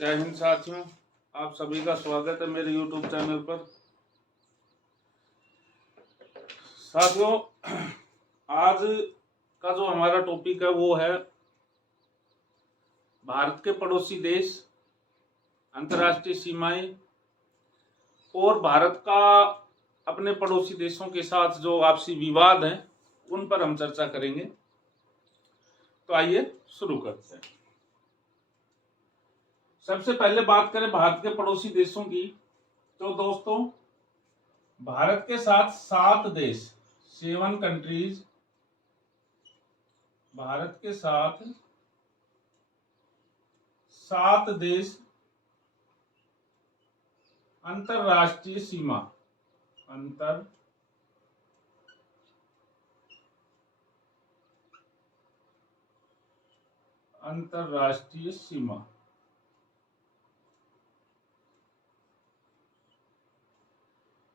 जय हिंद साथियों, आप सभी का स्वागत है मेरे YouTube चैनल पर। साथियों, आज का जो हमारा टॉपिक है वो है भारत के पड़ोसी देश, अंतर्राष्ट्रीय सीमाएं और भारत का अपने पड़ोसी देशों के साथ जो आपसी विवाद हैं उन पर हम चर्चा करेंगे। तो आइए शुरू करते हैं। सबसे पहले बात करें भारत के पड़ोसी देशों की, तो दोस्तों भारत के साथ 7 देश, 7 कंट्रीज, भारत के साथ 7 देश अंतरराष्ट्रीय सीमा, अंतरराष्ट्रीय सीमा।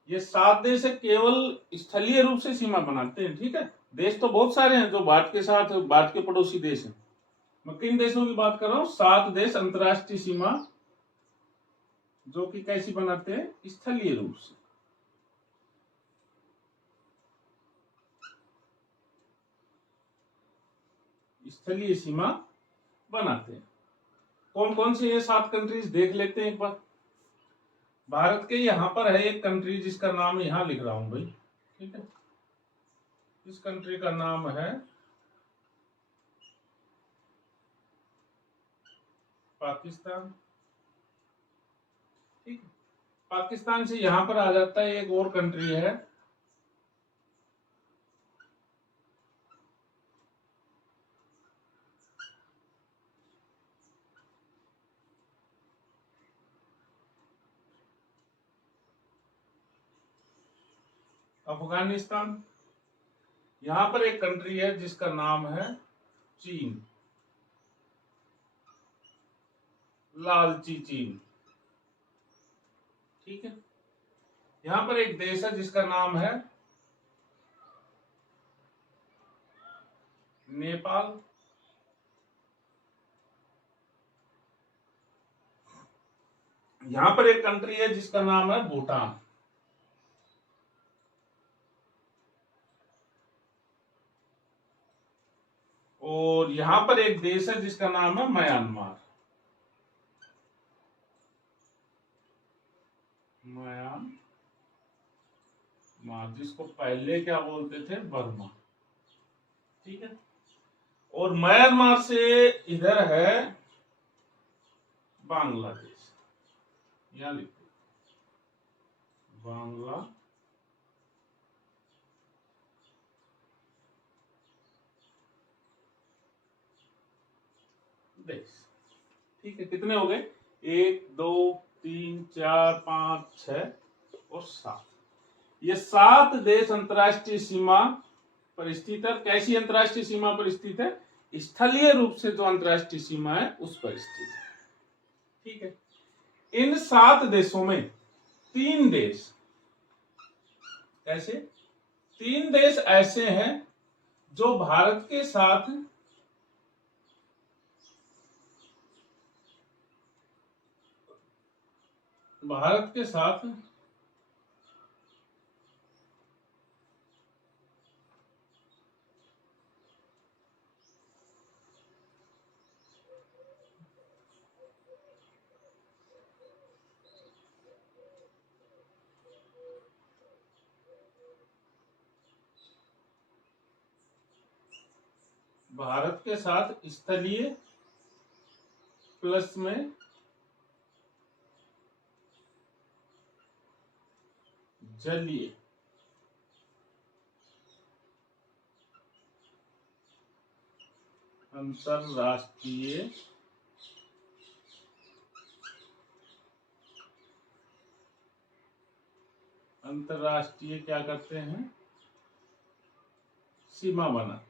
ये 7 देश है, केवल स्थलीय रूप से सीमा बनाते हैं। ठीक है, देश तो बहुत सारे हैं जो भारत के साथ, भारत के पड़ोसी देश हैं। मैं किन देशों की बात कर रहा हूं? 7 देश अंतरराष्ट्रीय सीमा जो कि कैसी बनाते हैं? स्थलीय रूप से। स्थलीय सीमा बनाते हैं। कौन कौन से ये 7 कंट्रीज देख लेते हैं एक बार। भारत के यहां पर है एक कंट्री जिसका नाम यहां लिख रहा हूं भाई, ठीक है। इस कंट्री का नाम है पाकिस्तान। ठीक है, पाकिस्तान से यहां पर आ जाता है एक और कंट्री है अफगानिस्तान। यहां पर एक कंट्री है जिसका नाम है चीन, लालची चीन। ठीक है, यहां पर एक देश है जिसका नाम है नेपाल। यहां पर एक कंट्री है जिसका नाम है भूटान। और यहां पर एक देश है जिसका नाम है म्यांमार। जिसको पहले क्या बोलते थे? बर्मा। ठीक है, और म्यांमार से इधर है बांग्लादेश। यहां लिखते बांग्लादेश। ठीक है, कितने हो गए? 1 2 3 4 5 6 और 7। ये 7 देश अंतर्राष्ट्रीय सीमा पर स्थित है। कैसी अंतर्राष्ट्रीय सीमा पर स्थित है? स्थलीय रूप से जो अंतर्राष्ट्रीय सीमा है उस पर स्थित है। ठीक है, इन 7 देशों में 3 देश ऐसे 3 देश ऐसे हैं जो भारत के साथ स्थलीय प्लस में जलीय अंतरराष्ट्रीय क्या करते हैं? सीमा बनाते हैं।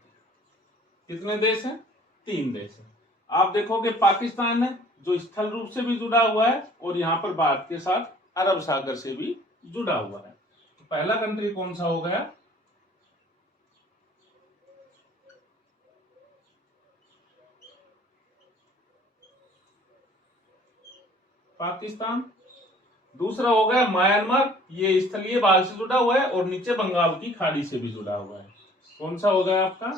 कितने देश हैं? 3 देश हैं। आप देखोगे पाकिस्तान है जो स्थल रूप से भी जुड़ा हुआ है और यहां पर भारत के साथ अरब सागर से भी जुड़ा हुआ है। तो पहला कंट्री कौन सा हो गया? पाकिस्तान। दूसरा हो गया म्यांमार, ये स्थलीय भाग से जुड़ा हुआ है और नीचे बंगाल की खाड़ी से भी जुड़ा हुआ है। कौन सा हो गया आपका?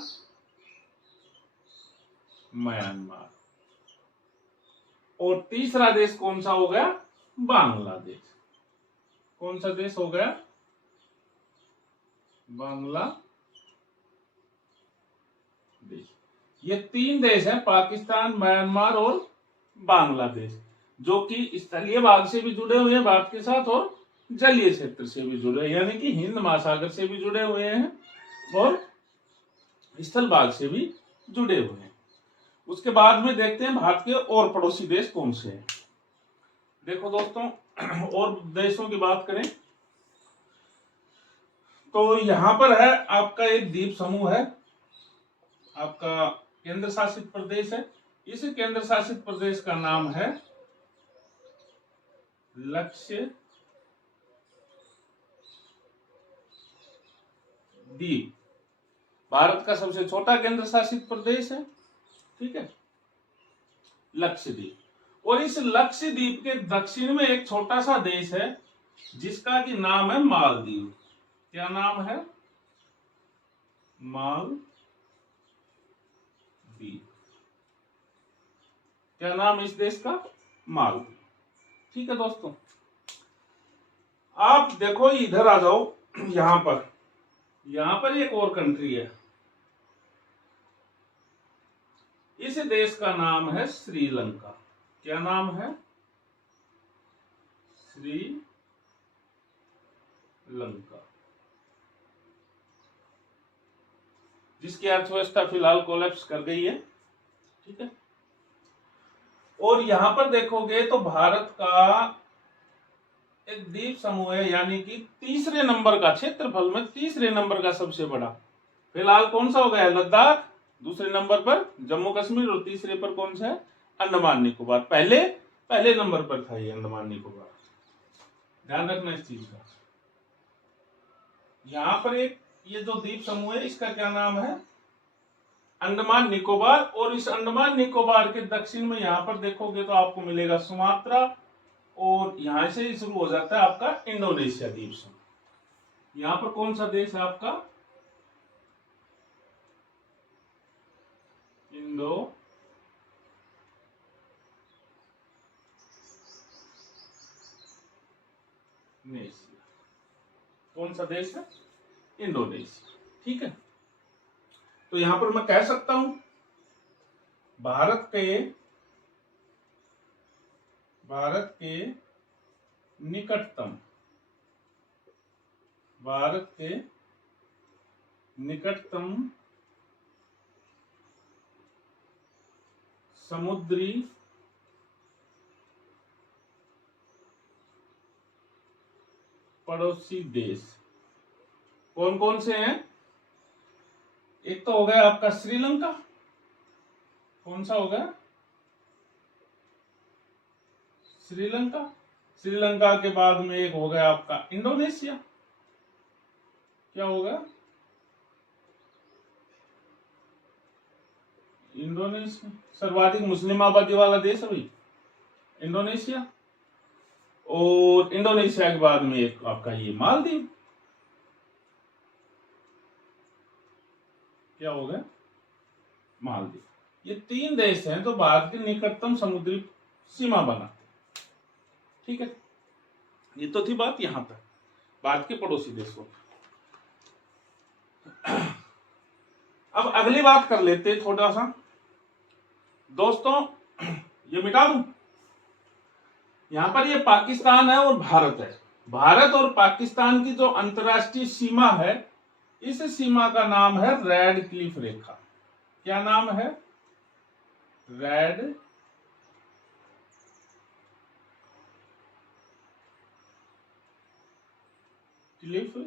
म्यांमार। और तीसरा देश कौन सा हो गया? बांग्लादेश। कौन सा देश हो गया? बांग्लादेश। ये तीन देश हैं, पाकिस्तान, म्यांमार और बांग्लादेश, जो कि स्थलीय भाग से भी जुड़े हुए हैं भारत के साथ और जलीय क्षेत्र से भी जुड़े हैं, यानी कि हिंद महासागर से भी जुड़े हुए हैं और स्थल भाग से भी जुड़े हुए हैं। उसके बाद में देखते हैं भारत के और पड़ोसी देश कौन से हैं। देखो दोस्तों, और देशों की बात करें तो यहां पर है आपका एक द्वीप समूह है, आपका केंद्र शासित प्रदेश है। इस केंद्र शासित प्रदेश का नाम है लक्षद्वीप। भारत का सबसे छोटा केंद्र शासित प्रदेश है, ठीक है, लक्षद्वीप। और इस लक्षद्वीप के दक्षिण में एक छोटा सा देश है जिसका कि नाम है मालदीव। क्या नाम है? मालदीव। क्या नाम इस देश का? मालदीव। ठीक है दोस्तों, आप देखो इधर आ जाओ। यहां पर एक और कंट्री है। इस देश का नाम है श्रीलंका। क्या नाम है? श्रीलंका, जिसकी अर्थव्यवस्था फिलहाल कोलैप्स कर गई है, ठीक है। और यहां पर देखोगे तो भारत का एक द्वीप समूह है, यानी कि तीसरे नंबर का, क्षेत्रफल में तीसरे नंबर का सबसे बड़ा। फिलहाल कौन सा हो गया? लद्दाख। दूसरे नंबर पर जम्मू कश्मीर और तीसरे पर कौन सा है? अंडमान निकोबार। पहले नंबर पर था ये अंडमान निकोबार, ध्यान रखना इस चीज का। यहां पर एक ये जो द्वीप समूह है इसका क्या नाम है? अंडमान निकोबार। और इस अंडमान निकोबार के दक्षिण में यहां पर देखोगे तो आपको मिलेगा सुमात्रा, और यहां से शुरू हो जाता है आपका इंडोनेशिया द्वीप समूह। यहां पर कौन सा देश है आपका? इंडोनेशिया। कौन सा देश है? इंडोनेशिया, ठीक है। तो यहां पर मैं कह सकता हूं भारत के निकटतम समुद्री पड़ोसी देश कौन कौन से हैं? एक तो हो गया आपका श्रीलंका। कौन सा हो गया? श्रीलंका के बाद में एक हो गया आपका इंडोनेशिया। क्या होगा? इंडोनेशिया सर्वाधिक मुस्लिम आबादी वाला देश है भाई, इंडोनेशिया। और इंडोनेशिया के बाद में एक आपका ये मालदीव। क्या हो गया? मालदीव। ये तीन देश हैं जो भारत के निकटतम समुद्री सीमा बनाते हैं, ठीक है। ये तो थी बात यहां तक भारत के पड़ोसी देशों। अब अगली बात कर लेते हैं थोड़ा सा दोस्तों, ये मिटा दूं। यहां पर ये पाकिस्तान है और भारत है। भारत और पाकिस्तान की जो अंतरराष्ट्रीय सीमा है, इस सीमा का नाम है रेड क्लिफ रेखा। क्या नाम है? रेड क्लिफ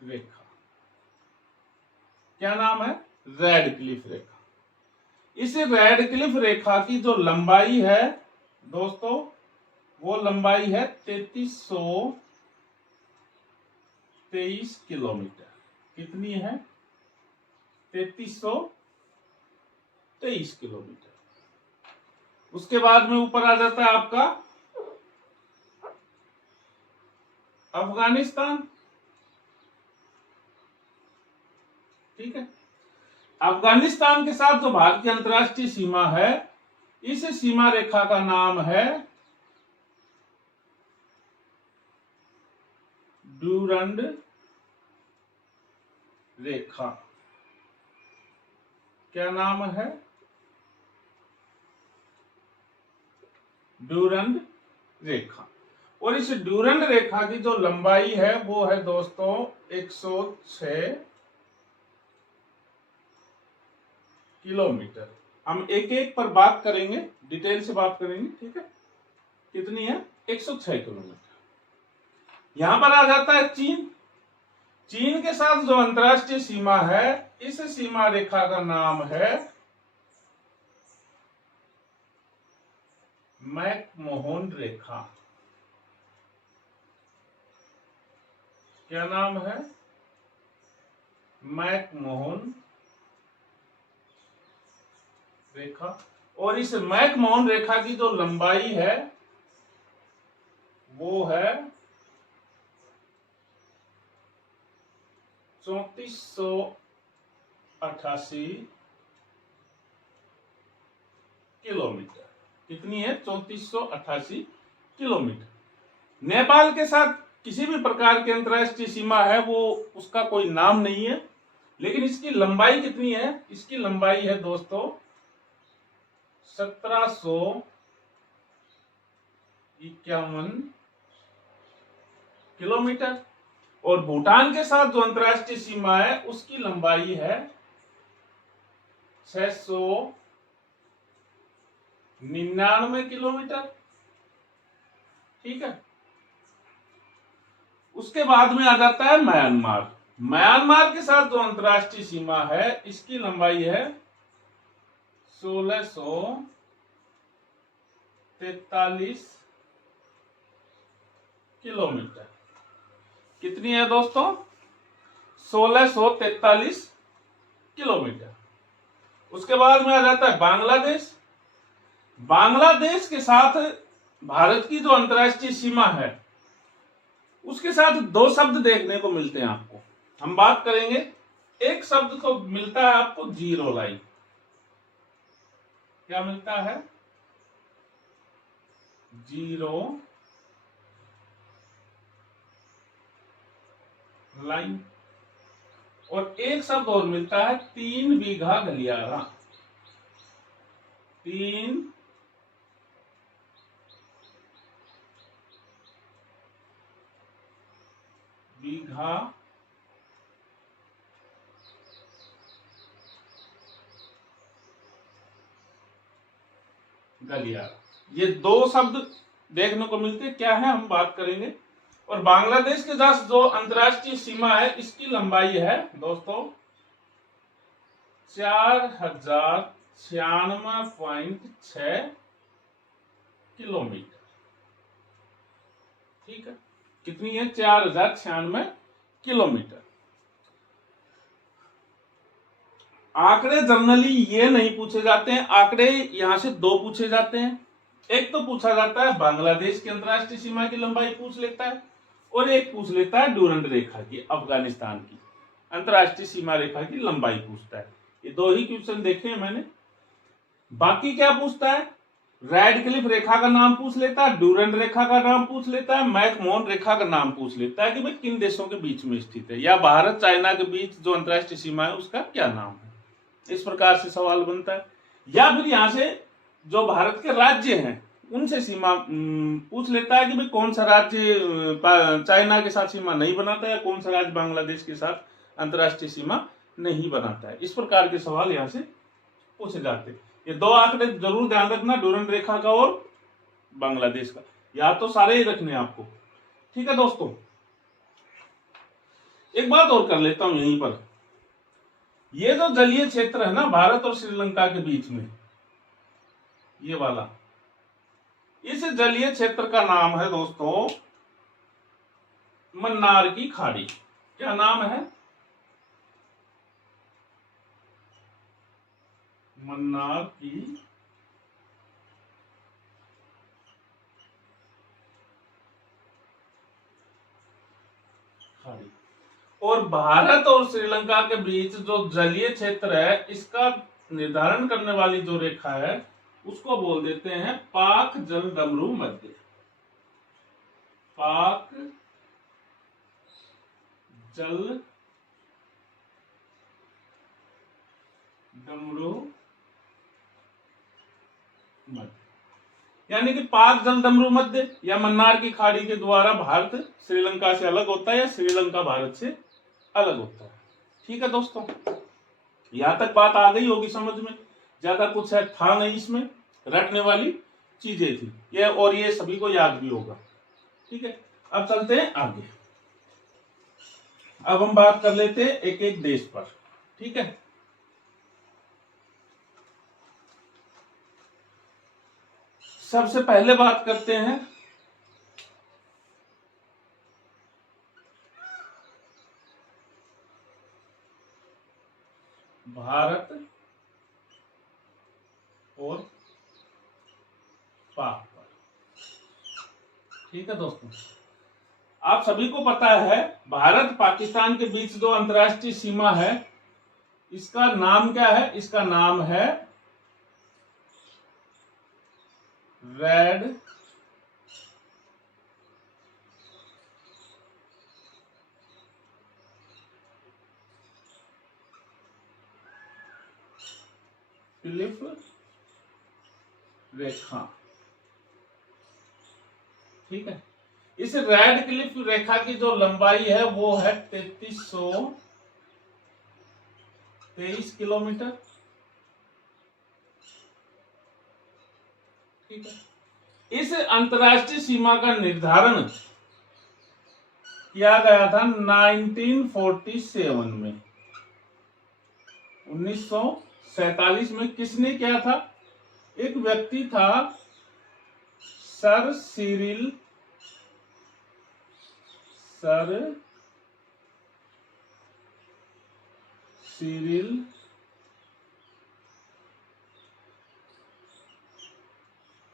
रेखा। क्या नाम है? रेड क्लिफ रेखा। इस रेड क्लिफ रेखा की जो लंबाई है दोस्तों, वो लंबाई है 3323 किलोमीटर। कितनी है? 3323 किलोमीटर। उसके बाद में ऊपर आ जाता है आपका अफगानिस्तान। ठीक है, अफगानिस्तान के साथ जो भारत की अंतर्राष्ट्रीय सीमा है, इस सीमा रेखा का नाम है ड्यूरंड रेखा। क्या नाम है? ड्यूरंड रेखा। और इस ड्यूरंड रेखा की जो लंबाई है वो है दोस्तों 106 किलोमीटर। हम एक एक पर बात करेंगे, डिटेल से बात करेंगे। ठीक है, कितनी है? 106 किलोमीटर। यहां पर आ जाता है चीन। चीन के साथ जो अंतर्राष्ट्रीय सीमा है, इस सीमा रेखा का नाम है मैकमोहन रेखा। क्या नाम है? मैकमोहन रेखा। और इस मैकमोहन रेखा की जो लंबाई है वो है 3488 किलोमीटर। कितनी है? 3488 किलोमीटर। नेपाल के साथ किसी भी प्रकार की अंतर्राष्ट्रीय सीमा है वो उसका कोई नाम नहीं है, लेकिन इसकी लंबाई कितनी है? इसकी लंबाई है दोस्तों 1751 किलोमीटर। और भूटान के साथ जो अंतर्राष्ट्रीय सीमा है उसकी लंबाई है 699 किलोमीटर। ठीक है, उसके बाद में आ जाता है म्यांमार। म्यांमार के साथ जो अंतर्राष्ट्रीय सीमा है इसकी लंबाई है 1643 किलोमीटर। कितनी है दोस्तों? 1643 किलोमीटर। उसके बाद में आ जाता है बांग्लादेश। बांग्लादेश के साथ भारत की जो अंतर्राष्ट्रीय सीमा है उसके साथ दो शब्द देखने को मिलते हैं आपको। हम बात करेंगे, एक शब्द तो मिलता है आपको जीरो लाइन। क्या मिलता है? Zero line. और एक शब्द और मिलता है 3 बीघा गलियारा। 3 बीघा गलियारा। ये दो शब्द देखने को मिलते हैं। क्या है? हम बात करेंगे। और बांग्लादेश के साथ जो अंतर्राष्ट्रीय सीमा है इसकी लंबाई है दोस्तों 4096.6 किलोमीटर। ठीक है, कितनी है? 4096 किलोमीटर। आंकड़े जनरली ये नहीं पूछे जाते हैं, आंकड़े यहां से दो पूछे जाते हैं। एक तो पूछा जाता है बांग्लादेश की अंतर्राष्ट्रीय सीमा की लंबाई पूछ लेता है, और एक पूछ लेता है ड्यूरंड रेखा की, अफगानिस्तान की अंतर्राष्ट्रीय सीमा रेखा की लंबाई पूछता है। ये दो ही क्वेश्चन देखे हैं मैंने। बाकी क्या पूछता है? रैडक्लिफ रेखा का नाम पूछ लेता है, ड्यूरंड रेखा का नाम पूछ लेता है, मैकमोहन रेखा का नाम पूछ लेता है कि भाई किन देशों के बीच में स्थित है, या भारत चाइना के बीच जो अंतर्राष्ट्रीय सीमा है उसका क्या नाम है। इस प्रकार से सवाल बनता है। या फिर यहां से जो भारत के राज्य हैं उनसे सीमा पूछ लेता है कि भाई कौन सा राज्य चाइना के साथ सीमा नहीं बनाता है, कौन सा राज्य बांग्लादेश के साथ अंतर्राष्ट्रीय सीमा नहीं बनाता है। इस प्रकार के सवाल यहां से पूछे जाते हैं। ये दो आंकड़े जरूर ध्यान रखना, ड्यूरंड रेखा का और बांग्लादेश का, या तो सारे ही रखने आपको। ठीक है दोस्तों, एक बात और कर लेता हूं यहीं पर। ये जो जलीय क्षेत्र है ना भारत और श्रीलंका के बीच में, ये वाला, इस जलीय क्षेत्र का नाम है दोस्तों मन्नार की खाड़ी। क्या नाम है? मन्नार की खाड़ी। और भारत और श्रीलंका के बीच जो जलीय क्षेत्र है, इसका निर्धारण करने वाली जो रेखा है उसको बोल देते हैं पाक जलडमरू मध्य। पाक जल डमरू मध्य, यानी कि पाक जल डमरू मध्य या मन्नार की खाड़ी के द्वारा भारत श्रीलंका से अलग होता है या श्रीलंका भारत से अलग होता है। ठीक है दोस्तों, यहां तक बात आ गई होगी समझ में, ज्यादा कुछ है था नहीं, इसमें रटने वाली चीजें थी ये, और ये सभी को याद भी होगा। ठीक है, अब चलते हैं आगे। अब हम बात कर लेते हैं एक एक देश पर। ठीक है, सबसे पहले बात करते हैं भारत और पाक पर। ठीक है दोस्तों, आप सभी को पता है भारत पाकिस्तान के बीच जो अंतर्राष्ट्रीय सीमा है, इसका नाम क्या है? इसका नाम है रेड क्लिफ रेखा। ठीक है, इस रेड क्लिफ रेखा की जो लंबाई है वो है 3323 किलोमीटर। ठीक है, इस अंतर्राष्ट्रीय सीमा का निर्धारण किया गया था 1947 में। 1947 में किसने किया था? एक व्यक्ति था sir Cyril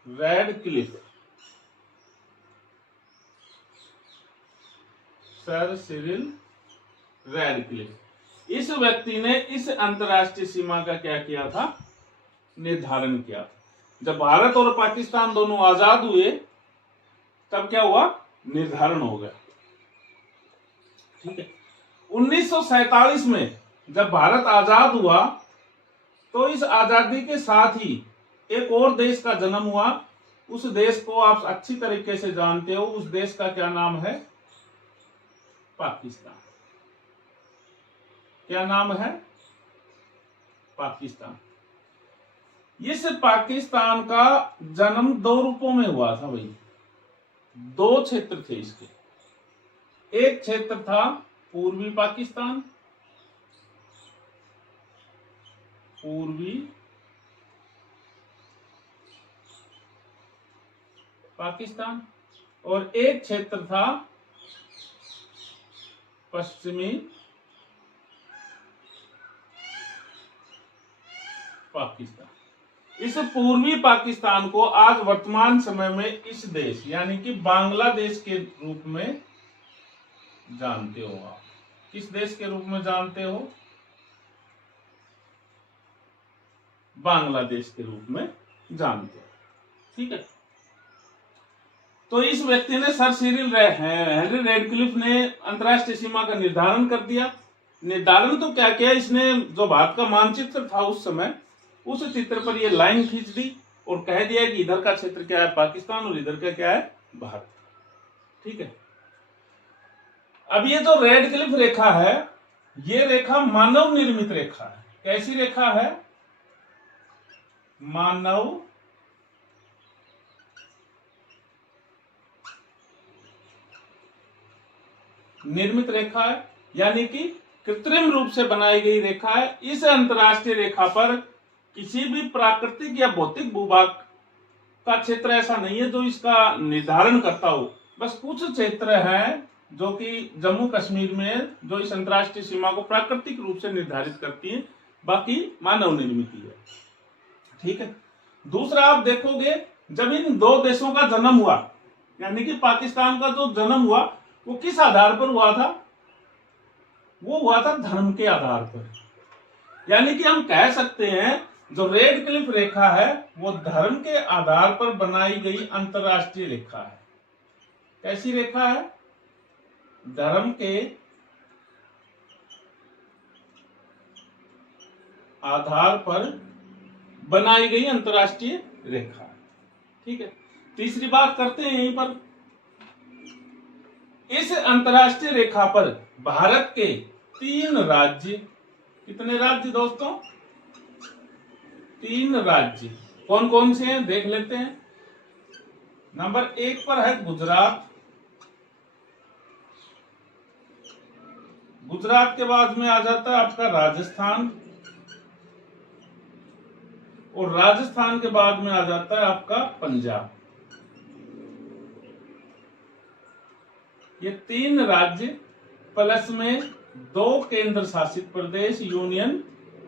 Radcliffe. Sir Cyril Radcliffe, इस व्यक्ति ने इस अंतरराष्ट्रीय सीमा का क्या किया था? निर्धारण किया था। जब भारत और पाकिस्तान दोनों आजाद हुए तब क्या हुआ? निर्धारण हो गया। ठीक है, 1947 में जब भारत आजाद हुआ तो इस आजादी के साथ ही एक और देश का जन्म हुआ। उस देश को आप अच्छी तरीके से जानते हो, उस देश का क्या नाम है? पाकिस्तान। क्या नाम है? पाकिस्तान। इस पाकिस्तान का जन्म दो रूपों में हुआ था भाई, दो क्षेत्र थे इसके। एक क्षेत्र था पूर्वी पाकिस्तान, पूर्वी पाकिस्तान, और एक क्षेत्र था पश्चिमी पाकिस्तान। इस पूर्वी पाकिस्तान को आज वर्तमान समय में इस देश यानी कि बांग्लादेश के रूप में जानते हो आप। किस देश के रूप में जानते हो? बांग्लादेश के रूप में जानते हो। ठीक है, तो इस व्यक्ति ने सर सिरिल हेनरी रेडक्लिफ ने अंतरराष्ट्रीय सीमा का निर्धारण कर दिया। निर्धारण तो क्या किया इसने, जो भारत का मानचित्र था उस समय, उस चित्र पर ये लाइन खींच दी और कह दिया कि इधर का क्षेत्र क्या है? पाकिस्तान, और इधर का क्या है? भारत। ठीक है, अब ये जो रेड क्लिफ रेखा है, ये रेखा मानव निर्मित रेखा है। कैसी रेखा है? मानव निर्मित रेखा है, यानी कि कृत्रिम रूप से बनाई गई रेखा है। इस अंतरराष्ट्रीय रेखा पर किसी भी प्राकृतिक या भौतिक भूभाग का क्षेत्र ऐसा नहीं है जो इसका निर्धारण करता हो। बस कुछ क्षेत्र हैं जो कि जम्मू कश्मीर में जो इस अंतरराष्ट्रीय सीमा को प्राकृतिक रूप से निर्धारित करती है, बाकी मानव निर्मित है। ठीक है, दूसरा आप देखोगे जब इन दो देशों का जन्म हुआ, यानी कि पाकिस्तान का जो जन्म हुआ वो किस आधार पर हुआ था? वो हुआ था धर्म के आधार पर। यानी कि हम कह सकते हैं जो रेड क्लिफ रेखा है वो धर्म के आधार पर बनाई गई अंतरराष्ट्रीय रेखा है। कैसी रेखा है? धर्म के आधार पर बनाई गई अंतरराष्ट्रीय रेखा। ठीक है, तीसरी बात करते हैं यहीं पर। इस अंतरराष्ट्रीय रेखा पर भारत के 3 राज्य, कितने राज्य दोस्तों? 3 राज्य। कौन कौन से हैं देख लेते हैं। नंबर 1 पर है गुजरात। गुजरात के बाद में आ जाता है आपका राजस्थान, और राजस्थान के बाद में आ जाता है आपका पंजाब। ये 3 राज्य प्लस में 2 केंद्र शासित प्रदेश, यूनियन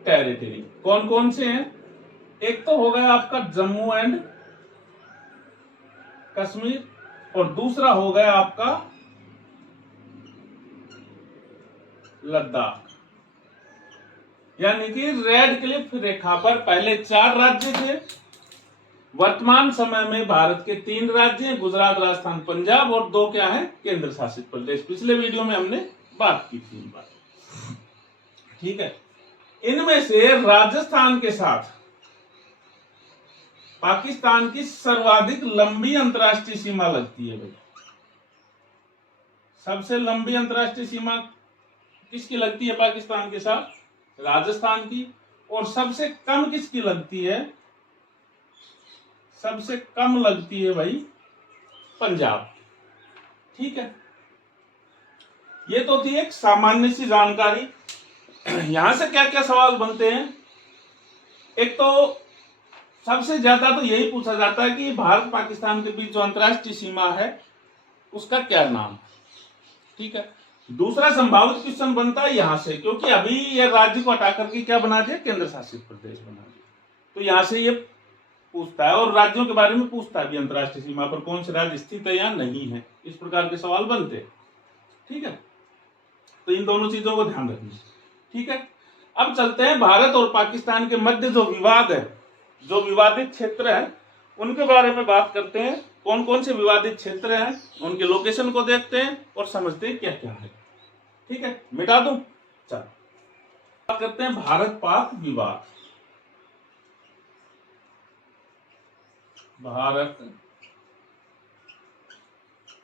टेरिटरी। कौन कौन से हैं? एक तो हो गया आपका जम्मू एंड कश्मीर, और दूसरा हो गया आपका लद्दाख। यानी कि रेड क्लिफ रेखा पर पहले 4 राज्य थे, वर्तमान समय में भारत के 3 राज्य हैं, गुजरात, राजस्थान, पंजाब, और 2 क्या है? केंद्र शासित प्रदेश। पिछले वीडियो में हमने बात की थी इन बात। ठीक है, इनमें से राजस्थान के साथ पाकिस्तान की सर्वाधिक लंबी अंतर्राष्ट्रीय सीमा लगती है भाई। सबसे लंबी अंतर्राष्ट्रीय सीमा किसकी लगती है पाकिस्तान के साथ? राजस्थान की। और सबसे कम किसकी लगती है? सबसे कम लगती है भाई पंजाब। ठीक है, ये तो थी एक सामान्य सी जानकारी। यहां से क्या क्या सवाल बनते हैं? एक तो सबसे ज्यादा तो यही पूछा जाता है कि भारत पाकिस्तान के बीच जो अंतर्राष्ट्रीय सीमा है उसका क्या नाम है। ठीक है, दूसरा संभावित क्वेश्चन बनता है यहां से, क्योंकि अभी ये राज्य को हटा करके क्या बना दिया? केंद्र शासित प्रदेश बना दिया। तो यहां से ये पूछता है, और राज्यों के बारे में पूछता है भी अंतर्राष्ट्रीय सीमा पर कौन से राज्य स्थित है या नहीं है। इस प्रकार के सवाल बनते हैं। ठीक है, तो इन दोनों चीजों को ध्यान रखना। ठीक है, अब चलते हैं भारत और पाकिस्तान के मध्य जो विवाद है, जो विवादित क्षेत्र है, उनके बारे में बात करते हैं। कौन कौन से विवादित क्षेत्र हैं, उनके लोकेशन को देखते हैं और समझते हैं क्या क्या है। ठीक है, मिटा दूं? चलो बात करते हैं भारत पाक विवाद। भारत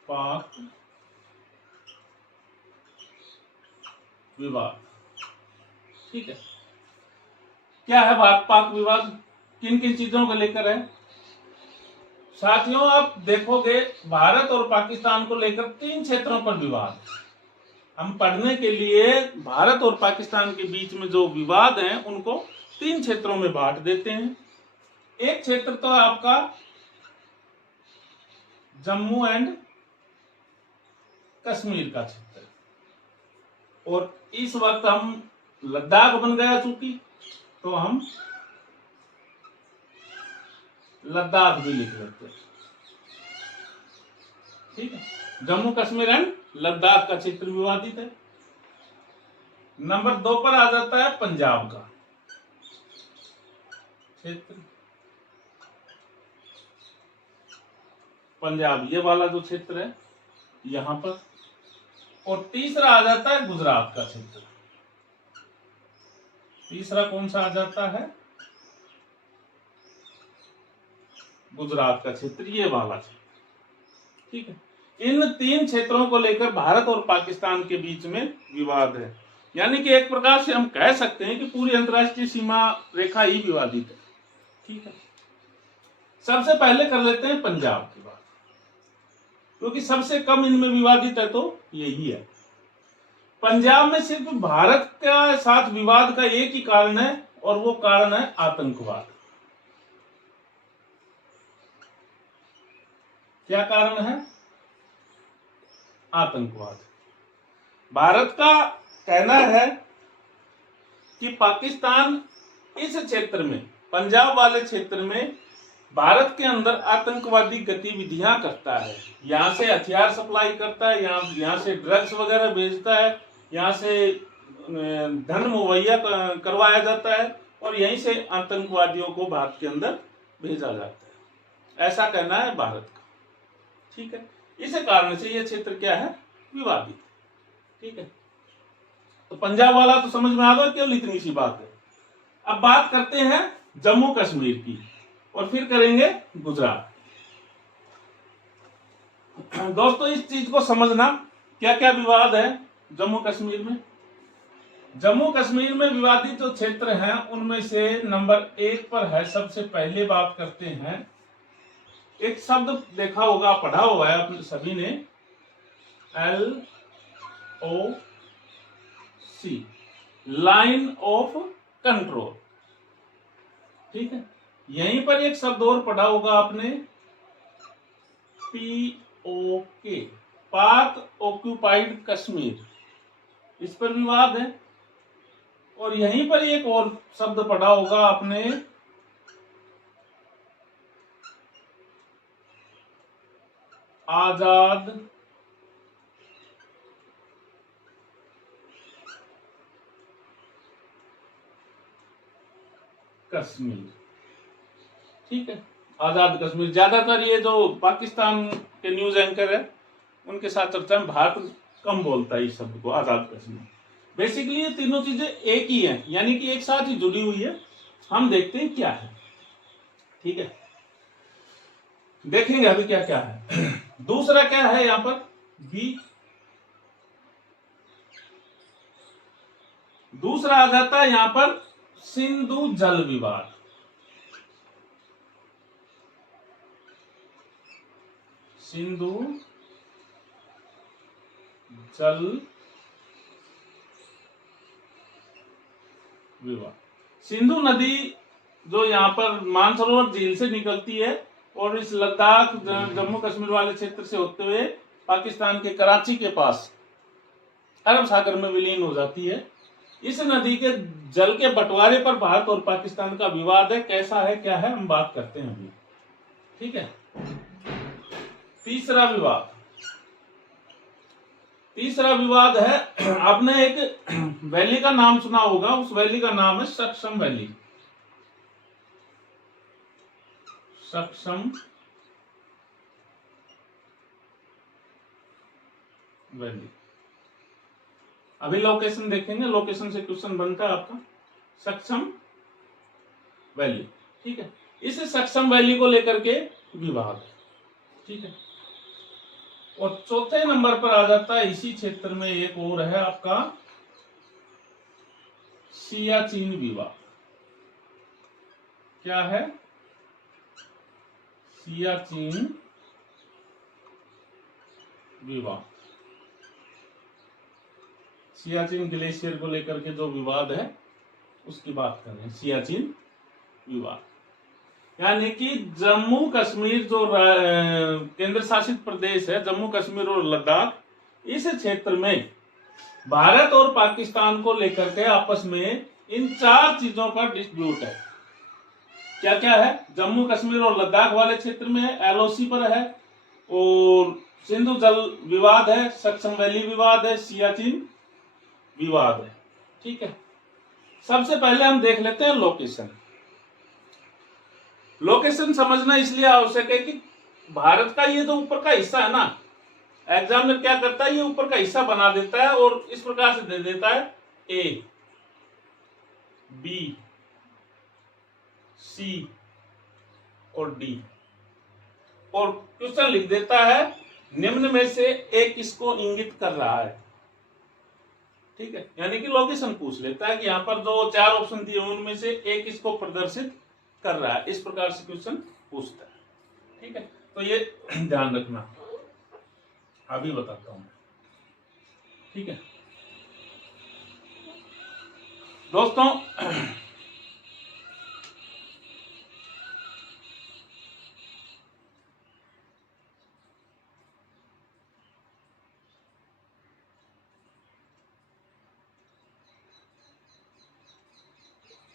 पाक विवाद। ठीक है, क्या है भारत पाक विवाद? किन किन चीजों को लेकर है? साथियों, आप देखोगे भारत और पाकिस्तान को लेकर 3 क्षेत्रों पर विवाद। हम पढ़ने के लिए भारत और पाकिस्तान के बीच में जो विवाद हैं उनको 3 क्षेत्रों में बांट देते हैं। एक क्षेत्र तो आपका जम्मू एंड कश्मीर का क्षेत्र, और इस वक्त हम लद्दाख बन गया चूंकि, तो हम लद्दाख भी लिख लेते हैं। ठीक है, जम्मू कश्मीर एंड लद्दाख का क्षेत्र विवादित है। नंबर 2 पर आ जाता है पंजाब का क्षेत्र। पंजाब ये वाला जो क्षेत्र है यहां पर। और तीसरा आ जाता है गुजरात का क्षेत्र। तीसरा कौन सा आ जाता है? गुजरात का क्षेत्र, ये वाला क्षेत्र। ठीक है, इन 3 क्षेत्रों को लेकर भारत और पाकिस्तान के बीच में विवाद है। यानी कि एक प्रकार से हम कह सकते हैं कि पूरी अंतर्राष्ट्रीय सीमा रेखा ही विवादित है। ठीक है, सबसे पहले कर लेते हैं पंजाब की बात, क्योंकि सबसे कम इनमें विवादित है तो यही है। पंजाब में सिर्फ भारत के साथ विवाद का एक ही कारण है, और वो कारण है आतंकवाद। क्या कारण है? आतंकवाद। भारत का कहना है कि पाकिस्तान इस क्षेत्र में, पंजाब वाले क्षेत्र में भारत के अंदर आतंकवादी गतिविधियां करता है। यहां से हथियार सप्लाई करता है, यहां से ड्रग्स वगैरह भेजता है, यहां से धन मुहैया करवाया जाता है और यहीं से आतंकवादियों को भारत के अंदर भेजा जाता है, ऐसा कहना है भारत का। ठीक है, इस कारण से यह क्षेत्र क्या है, विवादित। ठीक है, तो पंजाब वाला तो समझ में आ गया, केवल इतनी सी बात है। अब बात करते हैं जम्मू कश्मीर की और फिर करेंगे गुजरात। दोस्तों, इस चीज को समझना, क्या क्या विवाद है जम्मू कश्मीर में। जम्मू कश्मीर में विवादित जो क्षेत्र हैं उनमें से नंबर 1 पर है, सबसे पहले बात करते हैं, एक शब्द देखा होगा, पढ़ा हुआ है अपने सभी ने, LOC, लाइन ऑफ कंट्रोल। ठीक है, यहीं पर एक शब्द और पढ़ा होगा आपने, POK, पाक ऑक्यूपाइड कश्मीर, इस पर विवाद है। और यहीं पर एक और शब्द पढ़ा होगा आपने, आजाद कश्मीर। ठीक है, आजाद कश्मीर, ज्यादातर ये जो पाकिस्तान के न्यूज एंकर है उनके साथ चर्चा में भारत कम बोलता है इस शब्द को, आजाद कश्मीर। बेसिकली ये तीनों चीजें एक ही हैं, यानी कि एक साथ ही जुड़ी हुई है। हम देखते हैं क्या है। ठीक है, देखेंगे अभी क्या क्या है। दूसरा क्या है यहां पर, बी, दूसरा आ जाता है यहां पर सिंधु जल विवाद। सिंधु जल विवाद। सिंधु नदी जो यहाँ पर मानसरोवर झील से निकलती है और इस लद्दाख जम्मू कश्मीर वाले क्षेत्र से होते हुए पाकिस्तान के कराची के पास अरब सागर में विलीन हो जाती है। इस नदी के जल के बंटवारे पर भारत और पाकिस्तान का विवाद है, कैसा है क्या है हम बात करते हैं अभी। ठीक है, तीसरा विवाद, तीसरा विवाद है, आपने एक वैली का नाम सुना होगा, उस वैली का नाम है सक्सम वैली। सक्सम वैली, अभी लोकेशन देखेंगे, लोकेशन से क्वेश्चन बनता है आपका, सक्सम वैली। ठीक है, इस सक्सम वैली को लेकर के विवाद है। ठीक है, और चौथे नंबर पर आ जाता है इसी क्षेत्र में एक और है आपका सियाचिन विवाद। क्या है, सियाचिन विवाद। सियाचिन ग्लेशियर को लेकर के जो विवाद है उसकी बात कर रहे हैं, सियाचिन विवाद। यानी कि जम्मू कश्मीर जो केंद्र शासित प्रदेश है, जम्मू कश्मीर और लद्दाख, इस क्षेत्र में भारत और पाकिस्तान को लेकर के आपस में इन 4 चीजों पर डिस्प्यूट है। क्या क्या है, जम्मू कश्मीर और लद्दाख वाले क्षेत्र में LOC पर है, और सिंधु जल विवाद है, सक्सम वैली विवाद है, सियाचिन विवाद है। ठीक है, सबसे पहले हम देख लेते हैं लोकेशन। लोकेशन समझना इसलिए आवश्यक है कि भारत का ये जो ऊपर का हिस्सा है ना, एग्जामिनर क्या करता है, ये ऊपर का हिस्सा बना देता है और इस प्रकार से दे देता है A, B, C और D, और क्वेश्चन लिख देता है निम्न में से एक किसको इंगित कर रहा है। ठीक है, यानी कि लोकेशन पूछ लेता है कि यहाँ पर जो 4 ऑप्शन दिए उनमें से एक किसको प्रदर्शित कर रहा है, इस प्रकार से क्वेश्चन पूछता है। ठीक है, तो ये ध्यान रखना, अभी बताता हूं। ठीक है दोस्तों,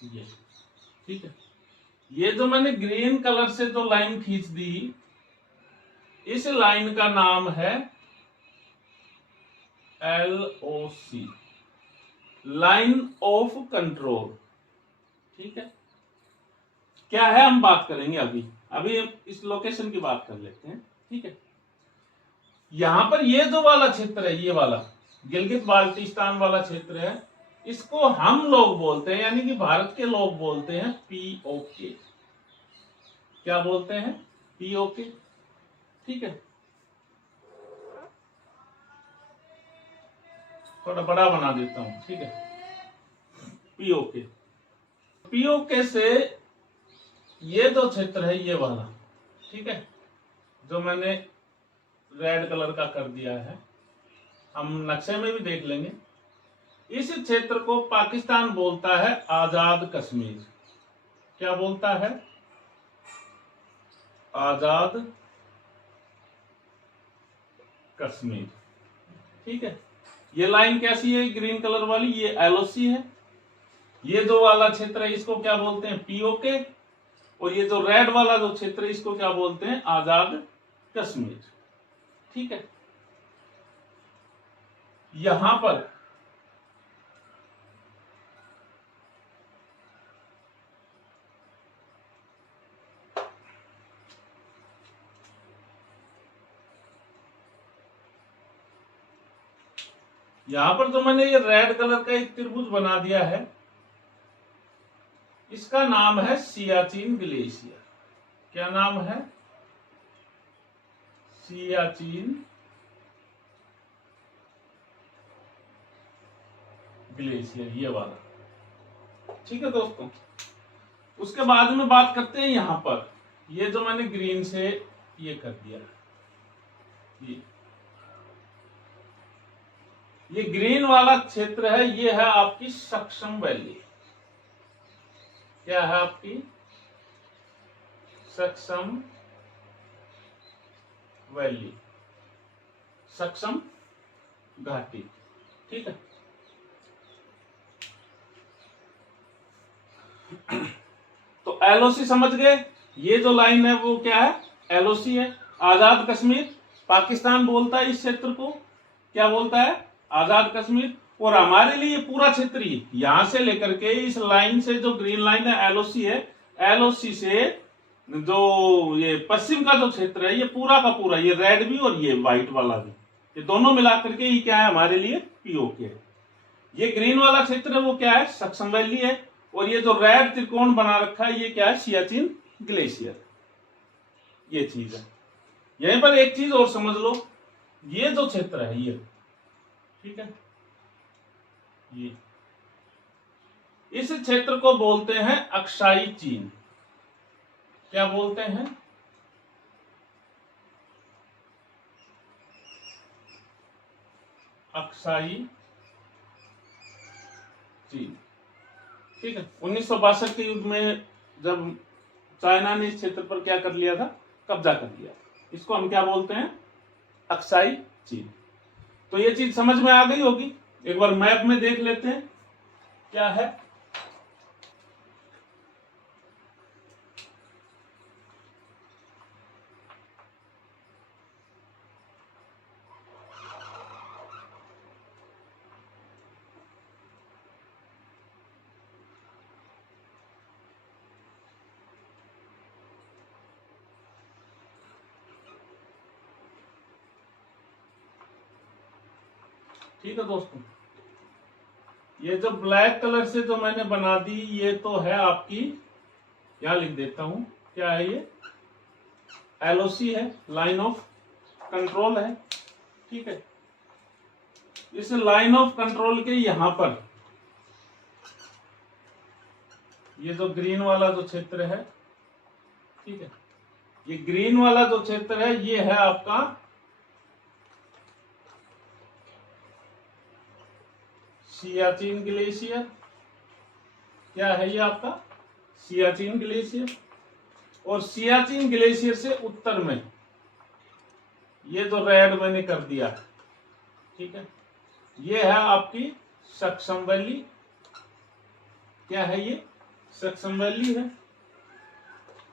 ये ठीक है, ये जो मैंने ग्रीन कलर से जो लाइन खींच दी, इस लाइन का नाम है LOC, लाइन ऑफ कंट्रोल। ठीक है, क्या है हम बात करेंगे अभी। अभी हम इस लोकेशन की बात कर लेते हैं। ठीक है, यहां पर ये जो वाला क्षेत्र है, ये वाला गिलगित बाल्टिस्तान वाला क्षेत्र है, इसको हम लोग बोलते हैं, यानी कि भारत के लोग बोलते हैं पीओके। क्या बोलते हैं? पीओके। ठीक है, थोड़ा बड़ा बना देता हूं। ठीक है, पीओके। पीओके से ये जो क्षेत्र है, ये वाला, ठीक है, जो मैंने रेड कलर का कर दिया है, हम नक्शे में भी देख लेंगे। इस क्षेत्र को पाकिस्तान बोलता है आजाद कश्मीर। क्या बोलता है? आजाद कश्मीर। ठीक है, ये लाइन कैसी है? ग्रीन कलर वाली, ये एलओसी है। ये जो वाला क्षेत्र है, इसको क्या बोलते हैं? पीओके। और ये जो रेड वाला जो क्षेत्र है, इसको क्या बोलते हैं? आजाद कश्मीर। ठीक है, यहां पर जो मैंने ये रेड कलर का एक त्रिभुज बना दिया है, इसका नाम है सियाचिन ग्लेशियर। क्या नाम है? सियाचिन ग्लेशियर, ये वाला। ठीक है दोस्तों, उसके बाद में बात करते हैं यहां पर, ये जो मैंने ग्रीन से ये कर दिया, ये ग्रीन वाला क्षेत्र है, ये है आपकी सक्सम वैली। क्या है आपकी? सक्सम वैली, सक्सम घाटी। ठीक है, तो एलओसी समझ गए। ये जो लाइन है वो क्या है? एलओसी है। आजाद कश्मीर, पाकिस्तान बोलता है इस क्षेत्र को, क्या बोलता है? आजाद कश्मीर। और हमारे लिए पूरा क्षेत्र ही, यहां से लेकर के इस लाइन से, जो ग्रीन लाइन है एलओसी है, एलओसी से जो ये पश्चिम का जो क्षेत्र है, ये पूरा का पूरा, ये रेड भी और ये व्हाइट वाला भी, ये दोनों मिलाकर के ये क्या है? हमारे लिए पीओके है। ये ग्रीन वाला क्षेत्र है वो क्या है? सक्सम वैली है। और ये जो रेड त्रिकोण बना रखा है, ये क्या है? सियाचिन ग्लेशियर। ये चीज है। यहीं पर एक चीज और समझ लो, ये जो क्षेत्र है ये, ठीक है, ये इस क्षेत्र को बोलते हैं अक्साई चीन। क्या बोलते हैं? अक्साई चीन। ठीक है, 1962 के युद्ध में जब चाइना ने इस क्षेत्र पर क्या कर लिया था? कब्जा कर लिया। इसको हम क्या बोलते हैं? अक्साई चीन। तो ये चीज समझ में आ गई होगी। एक बार मैप में देख लेते हैं क्या है। ठीक है दोस्तों, ये जो ब्लैक कलर से जो मैंने बना दी, ये तो है आपकी, यहां लिख देता हूं, क्या है ये? एलओसी है, लाइन ऑफ कंट्रोल है। ठीक है, इस लाइन ऑफ कंट्रोल के यहां पर ये जो ग्रीन वाला जो क्षेत्र है, ठीक है, ये ग्रीन वाला जो क्षेत्र है, ये है आपका सियाचिन ग्लेशियर। क्या है ये आपका? सियाचिन ग्लेशियर। और सियाचिन ग्लेशियर से उत्तर में ये जो रेड मैंने कर दिया, ठीक है, ये है आपकी सक्सम वैली। क्या है ये? सक्सम वैली है।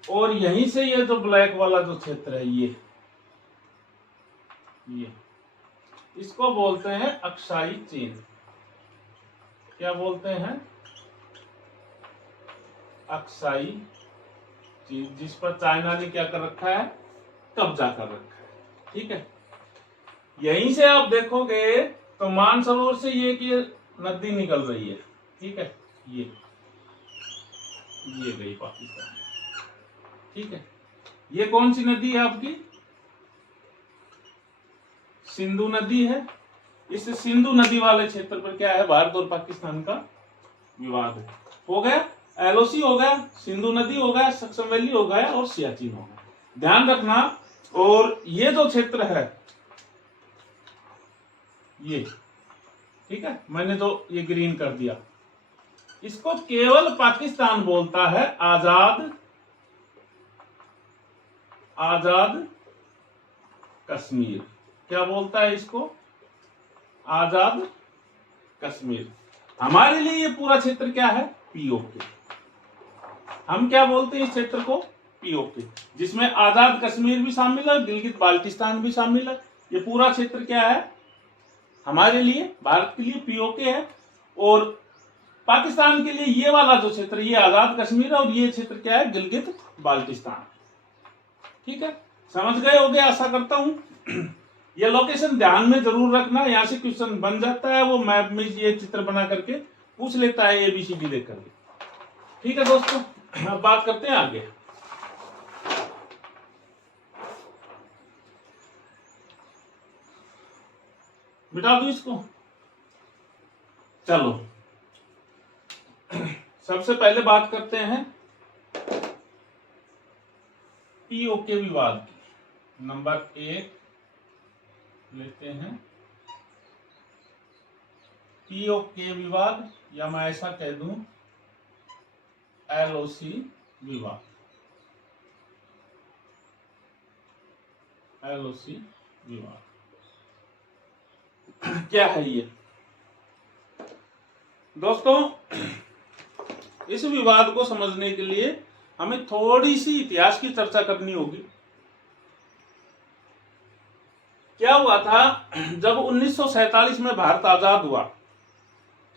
और यहीं से ये जो ब्लैक वाला जो क्षेत्र है, ये इसको बोलते हैं अक्साई चीन। क्या बोलते हैं, अक्साई चीज, जिस पर चाइना ने क्या कर रखा है, कब्जा कर रखा है। ठीक है, यहीं से आप देखोगे तो मानसरोवर से ये कि नदी निकल रही है। ठीक है, ये गई पाकिस्तान। ठीक है, ये कौन सी नदी है आपकी, सिंधु नदी है। इस सिंधु नदी वाले क्षेत्र पर क्या है, भारत और पाकिस्तान का विवाद है। हो गया, एलओसी हो गया, सिंधु नदी हो गया, सक्सम वैली हो गया और सियाचिन हो गया। ध्यान रखना। और ये जो क्षेत्र है ये, ठीक है, मैंने तो ये ग्रीन कर दिया, इसको केवल पाकिस्तान बोलता है आजाद कश्मीर। क्या बोलता है इसको, आजाद कश्मीर। हमारे लिए ये पूरा क्षेत्र क्या है, पीओके। हम क्या बोलते हैं इस क्षेत्र को, पीओके, जिसमें आजाद कश्मीर भी शामिल है, गिलगित बाल्टिस्तान भी शामिल है। ये पूरा क्षेत्र क्या है, हमारे लिए, भारत के लिए पीओके है। और पाकिस्तान के लिए ये वाला जो क्षेत्र, ये आजाद कश्मीर है, और ये क्षेत्र क्या है, गिलगित बाल्टिस्तान। ठीक है, समझ गए होगे आशा करता हूं। ये लोकेशन ध्यान में जरूर रखना, यहां से क्वेश्चन बन जाता है, वो मैप में ये चित्र बना करके पूछ लेता है एबीसीडी देख करके। ठीक है दोस्तों, अब बात करते हैं आगे। मिटा दो इसको। चलो सबसे पहले बात करते हैं पीओके विवाद की। नंबर 1 लेते हैं, पीओके विवाद, या मैं ऐसा कह दूं एलओसी विवाद। एलओसी विवाद क्या है ये दोस्तों? इस विवाद को समझने के लिए हमें थोड़ी सी इतिहास की चर्चा करनी होगी। क्या हुआ था जब 1947 में भारत आजाद हुआ,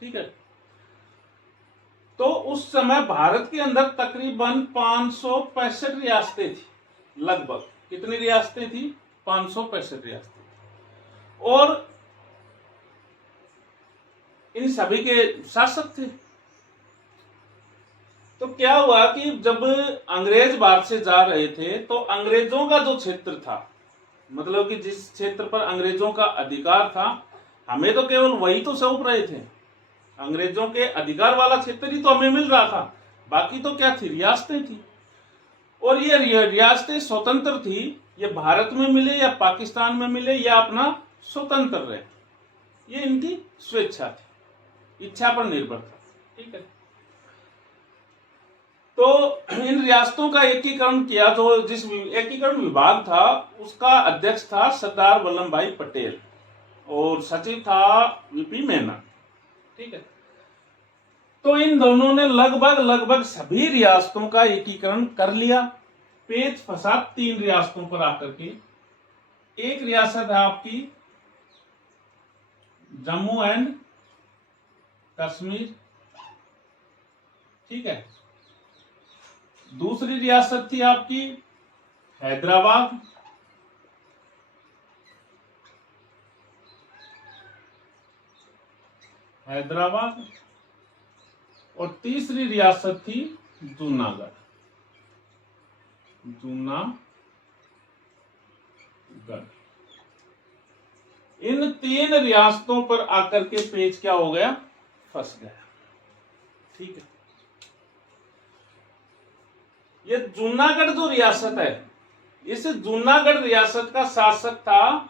ठीक है, तो उस समय भारत के अंदर तकरीबन 565 रियासतें थी। लगभग कितनी रियासतें थी? 565 रियासतें। और इन सभी के शासक थे। तो क्या हुआ कि जब अंग्रेज भारत से जा रहे थे तो अंग्रेजों का जो क्षेत्र था, मतलब कि जिस क्षेत्र पर अंग्रेजों का अधिकार था, हमें तो केवल वही तो सौंप रहे थे। अंग्रेजों के अधिकार वाला क्षेत्र ही तो हमें मिल रहा था, बाकी तो क्या थी? रियासतें थी। और ये रियासतें स्वतंत्र थी, ये भारत में मिले या पाकिस्तान में मिले या अपना स्वतंत्र रहे, ये इनकी स्वेच्छा थी, इच्छा पर निर्भर था। ठीक है, तो इन रियासतों का एकीकरण किया, तो जिस एकीकरण विभाग था उसका अध्यक्ष था सरदार वल्लभ भाई पटेल और सचिव था वीपी मेनन। ठीक है, तो इन दोनों ने लगभग सभी रियासतों का एकीकरण कर लिया। पेच फंसा 3 रियासतों पर आकर के। एक रियासत है आपकी जम्मू एंड कश्मीर, ठीक है। दूसरी रियासत थी आपकी हैदराबाद, और तीसरी रियासत थी जूनागढ़। इन 3 रियासतों पर आकर के पेच क्या हो गया? फंस गया। ठीक है, ये जूनागढ़ जो रियासत है, इस जूनागढ़ रियासत का शासक था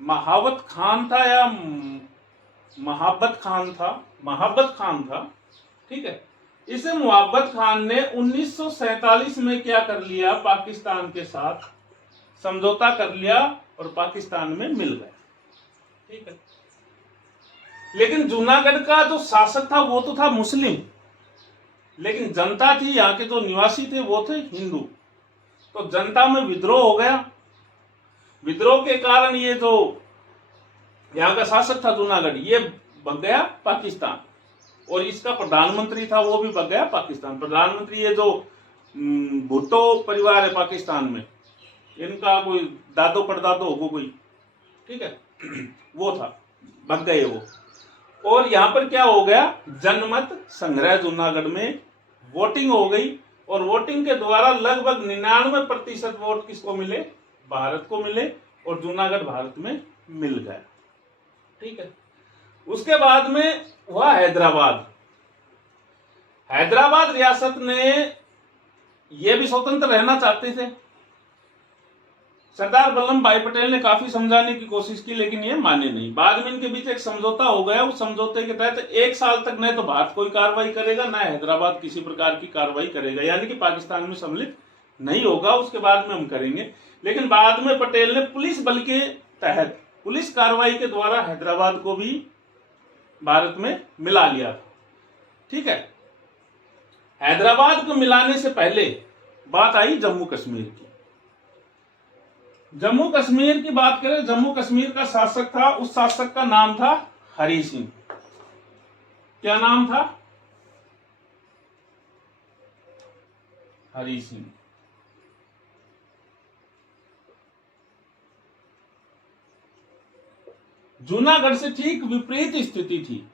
महाबत खान था या महाबत खान था। ठीक है, इसे मुहब्बत खान ने 1947 में क्या कर लिया? पाकिस्तान के साथ समझौता कर लिया और पाकिस्तान में मिल गया। ठीक है, लेकिन जूनागढ़ का जो शासक था वो तो था मुस्लिम, लेकिन जनता थी, यहाँ के जो निवासी थे वो थे हिंदू। तो जनता में विद्रोह हो गया। विद्रोह के कारण ये जो यहाँ का शासक था जूनागढ़, ये भग गया पाकिस्तान, और इसका प्रधानमंत्री था वो भी भग गया पाकिस्तान। प्रधानमंत्री ये जो भुट्टो परिवार है पाकिस्तान में, इनका कोई दादो परदादो होगा कोई, ठीक है, वो था, भग गए वो। और यहाँ पर क्या हो गया, जनमत संग्रह जूनागढ़ में वोटिंग हो गई, और वोटिंग के द्वारा लगभग 99% वोट किसको मिले, भारत को मिले, और जूनागढ़ भारत में मिल गया, ठीक है। उसके बाद में हुआ हैदराबाद। हैदराबाद रियासत ने ये भी स्वतंत्र रहना चाहते थे। सरदार वल्लभ भाई पटेल ने काफी समझाने की कोशिश की, लेकिन ये माने नहीं। बाद में इनके बीच एक समझौता हो गया। उस समझौते के तहत 1 साल तक न तो भारत कोई कार्रवाई करेगा, न हैदराबाद किसी प्रकार की कार्रवाई करेगा, यानी कि पाकिस्तान में सम्मिलित नहीं होगा। उसके बाद में हम करेंगे। लेकिन बाद में पटेल ने पुलिस बल के तहत पुलिस कार्रवाई के द्वारा हैदराबाद को भी भारत में मिला लिया था, ठीक है। हैदराबाद को मिलाने से पहले बात आई जम्मू कश्मीर की। जम्मू कश्मीर की बात करें, जम्मू कश्मीर का शासक था, उस शासक का नाम था हरि सिंह। क्या नाम था, हरि सिंह। जूनागढ़ से ठीक विपरीत स्थिति थी।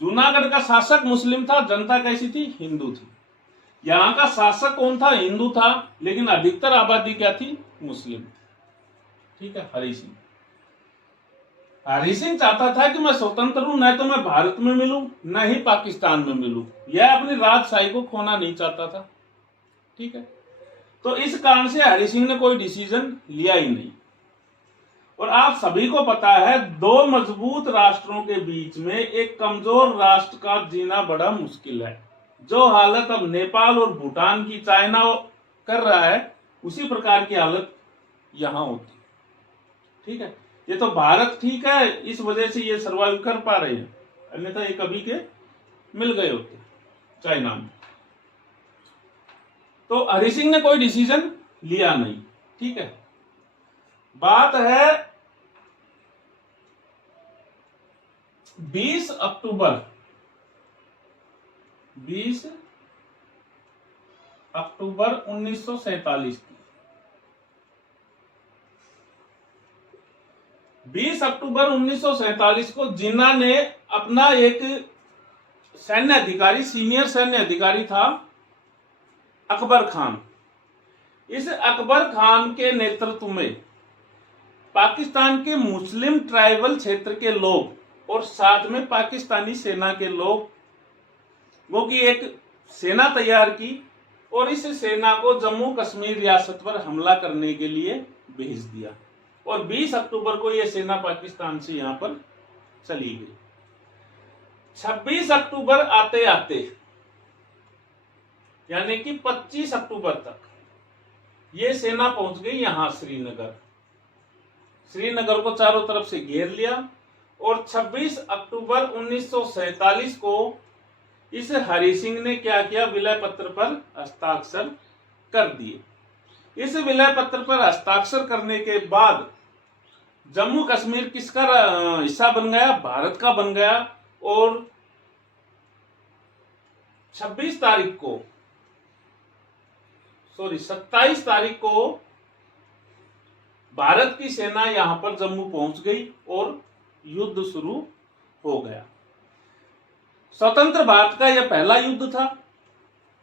जूनागढ़ का शासक मुस्लिम था, जनता कैसी थी, हिंदू थी। यहाँ का शासक कौन था, हिंदू था, लेकिन अधिकतर आबादी क्या थी, मुस्लिम, ठीक है। हरि सिंह, हरि सिंह चाहता था कि मैं स्वतंत्र हूं, न तो मैं भारत में मिलूं न ही पाकिस्तान में मिलूं। यह अपनी राजशाही को खोना नहीं चाहता था, ठीक है। तो इस कारण से हरि सिंह ने कोई डिसीजन लिया ही नहीं। और आप सभी को पता है, 2 मजबूत राष्ट्रों के बीच में एक कमजोर राष्ट्र का जीना बड़ा मुश्किल है। जो हालत अब नेपाल और भूटान की चाइना कर रहा है, उसी प्रकार की हालत यहां होती, ठीक है। ये तो भारत ठीक है, इस वजह से ये सर्वाइव कर पा रहे हैं, अन्यथा ये कभी के मिल गए होते चाइना में। तो हरि सिंह ने कोई डिसीजन लिया नहीं, ठीक है। बात है 20 अक्टूबर 1947 की। 20 अक्टूबर 1947 को जिन्ना ने अपना एक सैन्य अधिकारी, सीनियर सैन्य अधिकारी था अकबर खान। इस अकबर खान के नेतृत्व में पाकिस्तान के मुस्लिम ट्राइबल क्षेत्र के लोग और साथ में पाकिस्तानी सेना के लोग वो की एक सेना तैयार की, और इस सेना को जम्मू कश्मीर रियासत पर हमला करने के लिए भेज दिया। और 20 अक्टूबर को यह सेना पाकिस्तान से यहां पर चली गई। 26 अक्टूबर आते आते, यानी कि 25 अक्टूबर तक यह सेना पहुंच गई यहां श्रीनगर। श्रीनगर को चारों तरफ से घेर लिया, और 26 अक्टूबर 1947 को इस हरि सिंह ने क्या किया, विलय पत्र पर हस्ताक्षर कर दिए। इस विलय पत्र पर हस्ताक्षर करने के बाद जम्मू कश्मीर किसका हिस्सा बन गया, भारत का बन गया। और 27 तारीख को भारत की सेना यहां पर जम्मू पहुंच गई और युद्ध शुरू हो गया। स्वतंत्र भारत का यह पहला युद्ध था,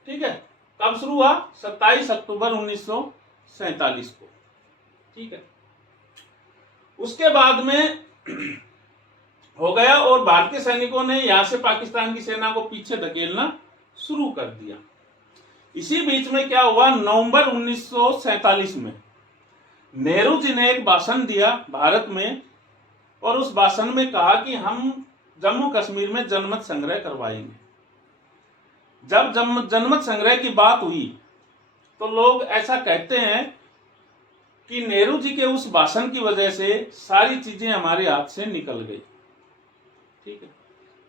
ठीक है। कब शुरू हुआ, 27 अक्टूबर 1947 को, ठीक है। उसके बाद में हो गया, और भारतीय सैनिकों ने यहां से पाकिस्तान की सेना को पीछे धकेलना शुरू कर दिया। इसी बीच में क्या हुआ, नवंबर 1947 में नेहरू जी ने एक भाषण दिया भारत में, और उस भाषण में कहा कि हम जम्मू कश्मीर में जनमत संग्रह करवाएंगे। जब जनमत संग्रह की बात हुई तो लोग ऐसा कहते हैं कि नेहरू जी के उस भाषण की वजह से सारी चीजें हमारे हाथ से निकल गई, ठीक है।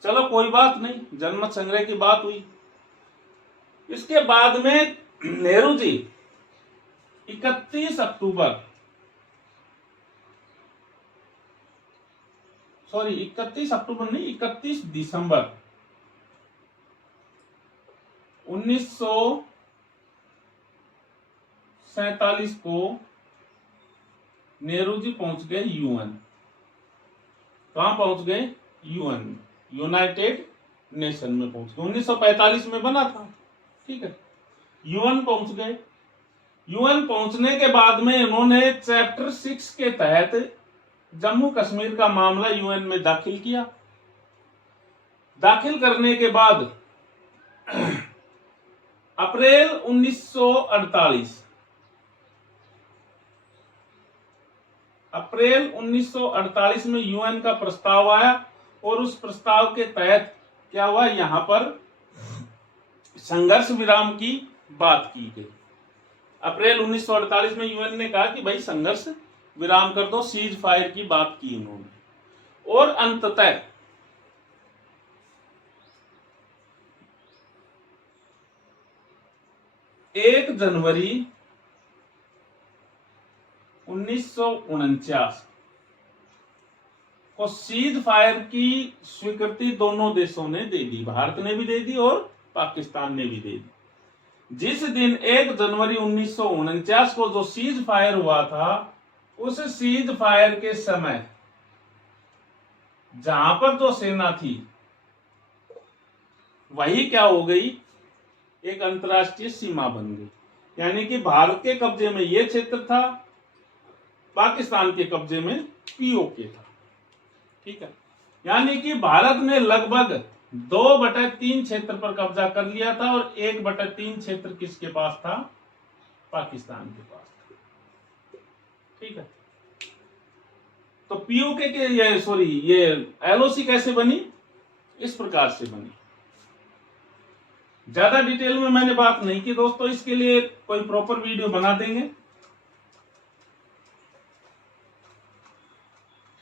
चलो कोई बात नहीं, जनमत संग्रह की बात हुई। इसके बाद में नेहरू जी 31 अक्टूबर सॉरी 31 अक्टूबर नहीं, 31 दिसंबर 1947 को नेहरू जी पहुंच गए यूएन। कहां पहुंच गए? यूएन, यूनाइटेड नेशन में पहुंच गए। 1945 में बना था, ठीक है। यूएन पहुंच गए। यूएन पहुंचने के बाद में इन्होंने चैप्टर 6 के तहत जम्मू कश्मीर का मामला यूएन में दाखिल किया। दाखिल करने के बाद अप्रैल 1948 में यूएन का प्रस्ताव आया और उस प्रस्ताव के तहत क्या हुआ, यहां पर संघर्ष विराम की बात की गई। अप्रैल 1948 में यूएन ने कहा कि भाई संघर्ष विराम कर दो, सीज फायर की बात की इन्होंने। और अंततः 1 जनवरी 1949 को सीज फायर की स्वीकृति दोनों देशों ने दे दी, भारत ने भी दे दी और पाकिस्तान ने भी दे दी। जिस दिन 1 जनवरी 1949 को जो सीज फायर हुआ था, उस सीज फायर के समय जहां पर जो सेना थी वही क्या हो गई, एक अंतर्राष्ट्रीय सीमा बन गई। यानी कि भारत के कब्जे में यह क्षेत्र था, पाकिस्तान के कब्जे में पीओके था, ठीक है। यानी कि भारत ने लगभग 2/3 क्षेत्र पर कब्जा कर लिया था और 1/3 क्षेत्र किसके पास था? पाकिस्तान के पास था, ठीक है। तो पीओके के ये एलओसी कैसे बनी? इस प्रकार से बनी। ज्यादा डिटेल में मैंने बात नहीं की दोस्तों, इसके लिए कोई प्रॉपर वीडियो बना देंगे,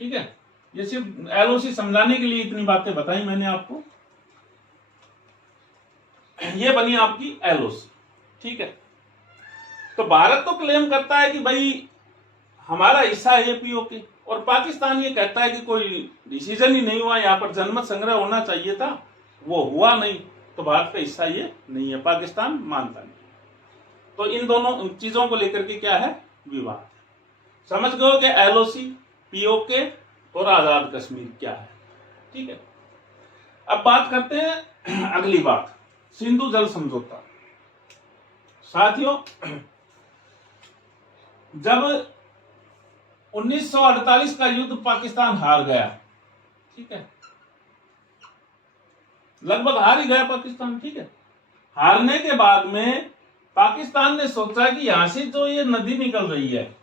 ठीक है। ये सिर्फ एलओसी समझाने के लिए इतनी बातें बताई मैंने आपको। ये बनी आपकी एलओसी, ठीक है। तो भारत तो क्लेम करता है कि भाई हमारा हिस्सा है ये पीओके, और पाकिस्तान ये कहता है कि कोई डिसीजन ही नहीं हुआ, यहाँ पर जनमत संग्रह होना चाहिए था, वो हुआ नहीं, तो भारत का हिस्सा ये नहीं है, पाकिस्तान मानता नहीं। तो इन दोनों चीजों को लेकर के क्या है, विवाद। समझ गए कि एलओसी, पीओके और आजाद कश्मीर क्या है, ठीक है। अब बात करते हैं अगली बात, सिंधु जल समझौता। साथियों, जब 1948 का युद्ध पाकिस्तान हार गया, ठीक है, लगभग हार ही गया पाकिस्तान, ठीक है। हारने के बाद में पाकिस्तान ने सोचा कि यहां से जो ये नदी निकल रही है,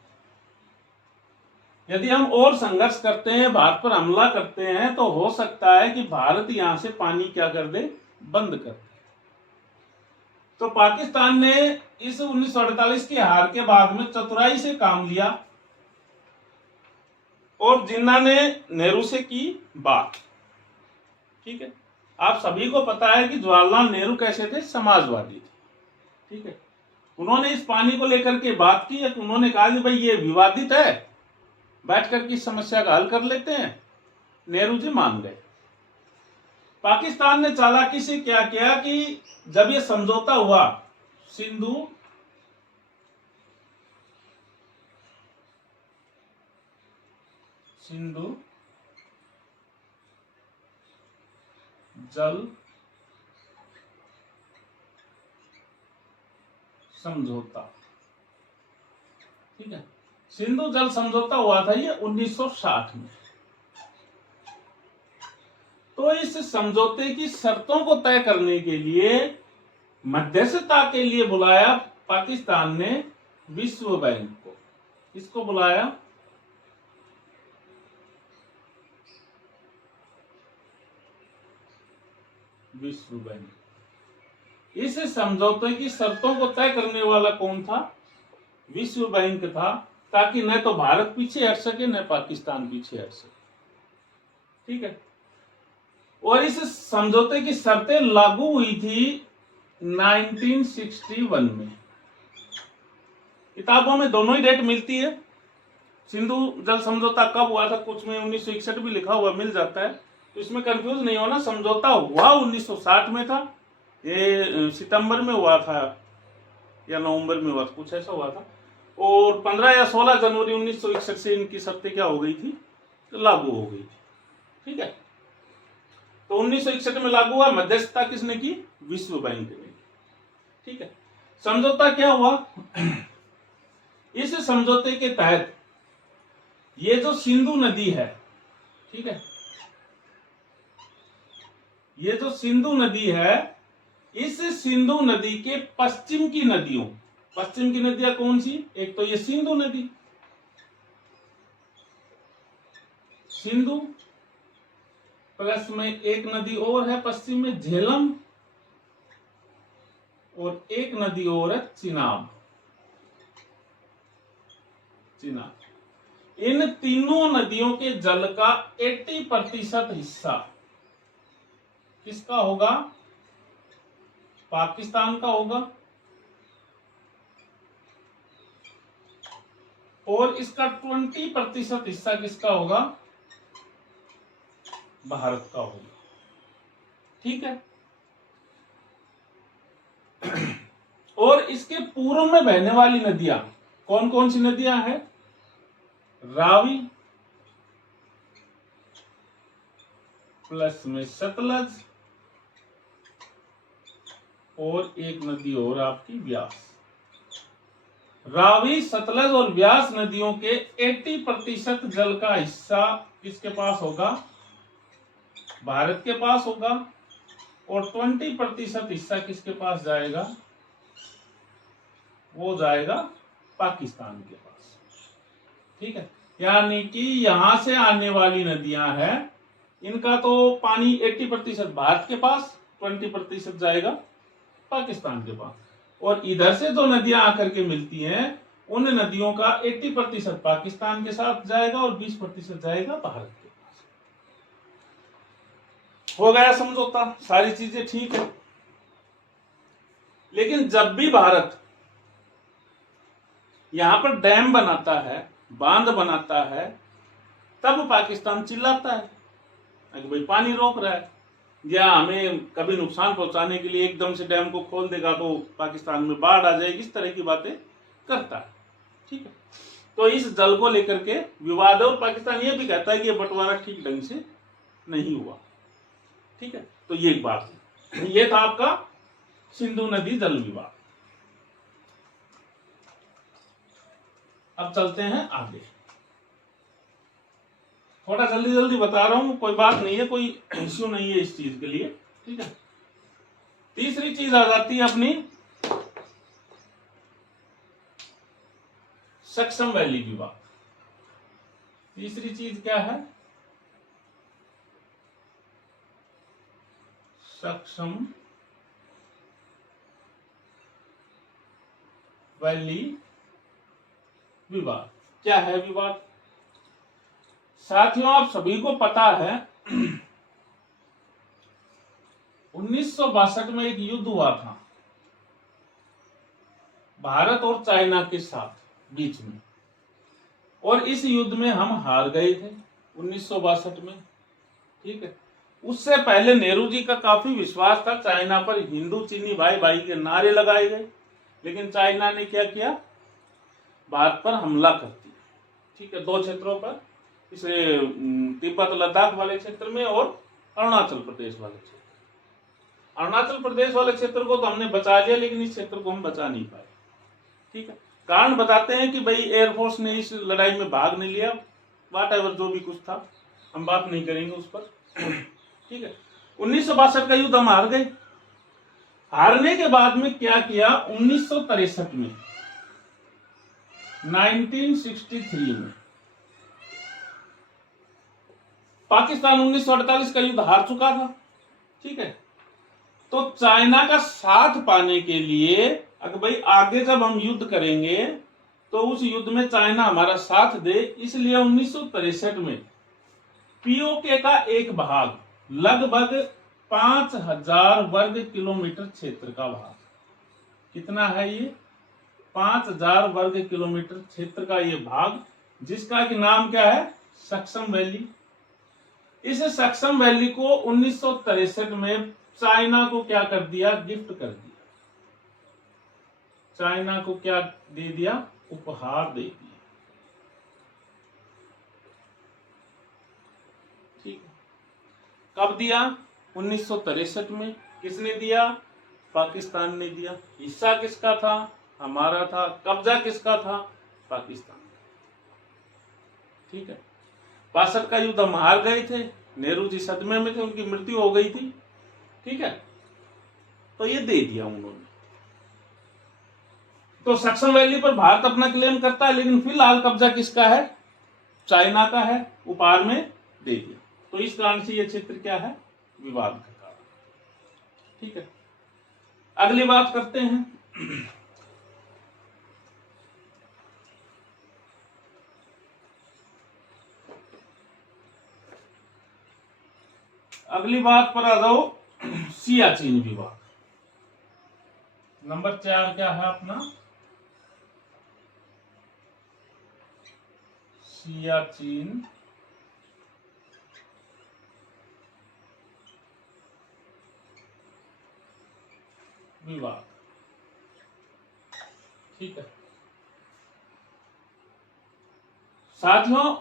यदि हम और संघर्ष करते हैं, भारत पर हमला करते हैं, तो हो सकता है कि भारत यहां से पानी क्या कर दे, बंद कर दे। तो पाकिस्तान ने इस 1948 की हार के बाद में चतुराई से काम लिया और जिन्ना ने नेहरू से की बात, ठीक है। आप सभी को पता है कि जवाहरलाल नेहरू कैसे थे, समाजवादी थे, ठीक है। उन्होंने इस पानी को लेकर के बात की, उन्होंने कहा कि भाई ये विवादित है, बैठकर की समस्या का हल कर लेते हैं। नेहरू जी मान गए। पाकिस्तान ने चालाकी से क्या किया कि जब ये समझौता हुआ, सिंधु जल समझौता, ठीक है। सिंधु जल समझौता हुआ था ये 1960 में। तो इस समझौते की शर्तों को तय करने के लिए मध्यस्थता के लिए बुलाया पाकिस्तान ने विश्व बैंक को। किसको बुलाया? विश्व बैंक। इस समझौते की शर्तों को तय करने वाला कौन था? विश्व बैंक था, ताकि न तो भारत पीछे हट सके न पाकिस्तान पीछे हट सके, ठीक है। और इस समझौते की शर्तें लागू हुई थी 1961 में। किताबों में दोनों ही डेट मिलती है, सिंधु जल समझौता कब हुआ था, कुछ में 1961 भी लिखा हुआ मिल जाता है, तो इसमें कंफ्यूज नहीं होना। समझौता हुआ 1960 में था, ये सितंबर में हुआ था या नवंबर में हुआ था, कुछ ऐसा हुआ था। और 15 या 16 जनवरी 1961 से इनकी शर्तें क्या हो गई थी, लागू हो गई थी। ठीक है, तो 1961 में लागू हुआ। मध्यस्थता किसने की, विश्व बैंक ने। ठीक है, समझौता क्या हुआ, इस समझौते के तहत ये जो सिंधु नदी है, ठीक है, ये जो सिंधु नदी है, इस सिंधु नदी के पश्चिम की नदियों, पश्चिम की नदियां कौन सी, एक तो ये सिंधु नदी, सिंधु प्लस में एक नदी और है पश्चिम में झेलम, और एक नदी और है चिनाब। चिनाब, इन तीनों नदियों के जल का 80% हिस्सा किसका होगा, पाकिस्तान का होगा, और इसका 20% हिस्सा किसका होगा, भारत का होगा। ठीक है, और इसके पूर्व में बहने वाली नदियां कौन कौन सी नदियां हैं, रावी प्लस में सतलज, और एक नदी और आपकी व्यास। रावी, सतलज और व्यास नदियों के 80% जल का हिस्सा किसके पास होगा, भारत के पास होगा, और 20% हिस्सा किसके पास जाएगा, वो जाएगा पाकिस्तान के पास। ठीक है, यानी कि यहां से आने वाली नदियां हैं, इनका तो पानी 80% भारत के पास, 20% जाएगा पाकिस्तान के पास, और इधर से जो नदियां आकर के मिलती हैं, उन नदियों का 80% पाकिस्तान के साथ जाएगा और 20% जाएगा भारत के पास। हो गया समझौता, सारी चीजें ठीक है। लेकिन जब भी भारत यहां पर डैम बनाता है, बांध बनाता है, तब पाकिस्तान चिल्लाता है कि भाई पानी रोक रहा है, या हमें कभी नुकसान पहुंचाने के लिए एकदम से डैम को खोल देगा तो पाकिस्तान में बाढ़ आ जाएगी, इस तरह की बातें करता है। ठीक है, तो इस जल को लेकर के विवाद है, और पाकिस्तान ये भी कहता है कि ये बंटवारा ठीक ढंग से नहीं हुआ। ठीक है, तो ये एक बात है। ये था आपका सिंधु नदी जल विवाद। अब चलते हैं आगे, थोड़ा जल्दी जल्दी बता रहा हूं, कोई बात नहीं है, कोई इश्यू नहीं है इस चीज के लिए। ठीक है, तीसरी चीज आ जाती है अपनी सक्सम वैली विवाद। तीसरी चीज क्या है, सक्सम वैली विवाद। क्या है विवाद, साथियों आप सभी को पता है 1962 में एक युद्ध हुआ था भारत और चाइना के साथ बीच में, और इस युद्ध में हम हार गए थे 1962 में। ठीक है, उससे पहले नेहरू जी का काफी विश्वास था चाइना पर, हिंदू चीनी भाई भाई के नारे लगाए गए, लेकिन चाइना ने क्या किया, भारत पर हमला कर दिया। ठीक है, दो क्षेत्रों पर, इस तिब्बत लद्दाख वाले क्षेत्र में और अरुणाचल प्रदेश वाले क्षेत्र। अरुणाचल प्रदेश वाले क्षेत्र को तो हमने बचा लिया, लेकिन इस क्षेत्र को हम बचा नहीं पाए। ठीक है, कारण बताते हैं कि भाई एयरफोर्स ने इस लड़ाई में भाग नहीं लिया, वाट एवर जो भी कुछ था, हम बात नहीं करेंगे उस पर। ठीक है, 1962 का युद्ध हम हार गए। हारने के बाद में क्या किया, 1963 में 1963 में पाकिस्तान 1948 का युद्ध हार चुका था। ठीक है, तो चाइना का साथ पाने के लिए, अगर भाई आगे जब हम युद्ध करेंगे तो उस युद्ध में चाइना हमारा साथ दे, इसलिए 1963 में पीओके का एक भाग, लगभग 5000 वर्ग किलोमीटर क्षेत्र का भाग, कितना है ये, 5000 वर्ग किलोमीटर क्षेत्र का ये भाग जिसका कि नाम क्या है, सक्सम वैली। इस सक्सम वैली को 1963 में चाइना को क्या कर दिया, गिफ्ट कर दिया। चाइना को क्या दे दिया, उपहार दे दिया। ठीक है, कब दिया, 1963 में। किसने दिया, पाकिस्तान ने दिया। हिस्सा किसका था, हमारा था। कब्जा किसका था, पाकिस्तान का। ठीक है, 62 का युद्ध हम हार गए थे, नेहरू जी सदमे में थे, उनकी मृत्यु हो गई थी। ठीक है, तो ये दे दिया उन्होंने। तो सक्सम वैली पर भारत अपना क्लेम करता है, लेकिन फिलहाल कब्जा किसका है, चाइना का है, उपहार में दे दिया। तो इस कारण से यह क्षेत्र क्या है, विवाद का कारण। ठीक है, अगली बात करते हैं। अगली बात पर आ जाओ, सियाचिन विवाद। नंबर 4 क्या है अपना, सियाचिन विवाद। ठीक है साथियों,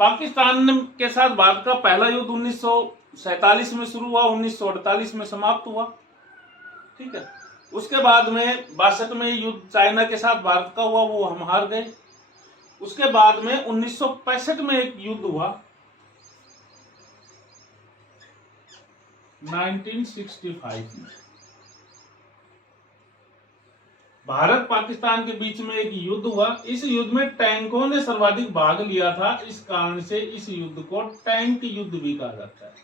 पाकिस्तान के साथ भारत का पहला युद्ध 1947 में शुरू हुआ, 1948 में समाप्त हुआ। ठीक है, उसके बाद में 62 में युद्ध चाइना के साथ भारत का हुआ, वो हम हार गए। उसके बाद में 1965 में एक युद्ध हुआ, 1965 में भारत पाकिस्तान के बीच में एक युद्ध हुआ। इस युद्ध में टैंकों ने सर्वाधिक भाग लिया था, इस कारण से इस युद्ध को टैंक युद्ध भी कहा जाता है।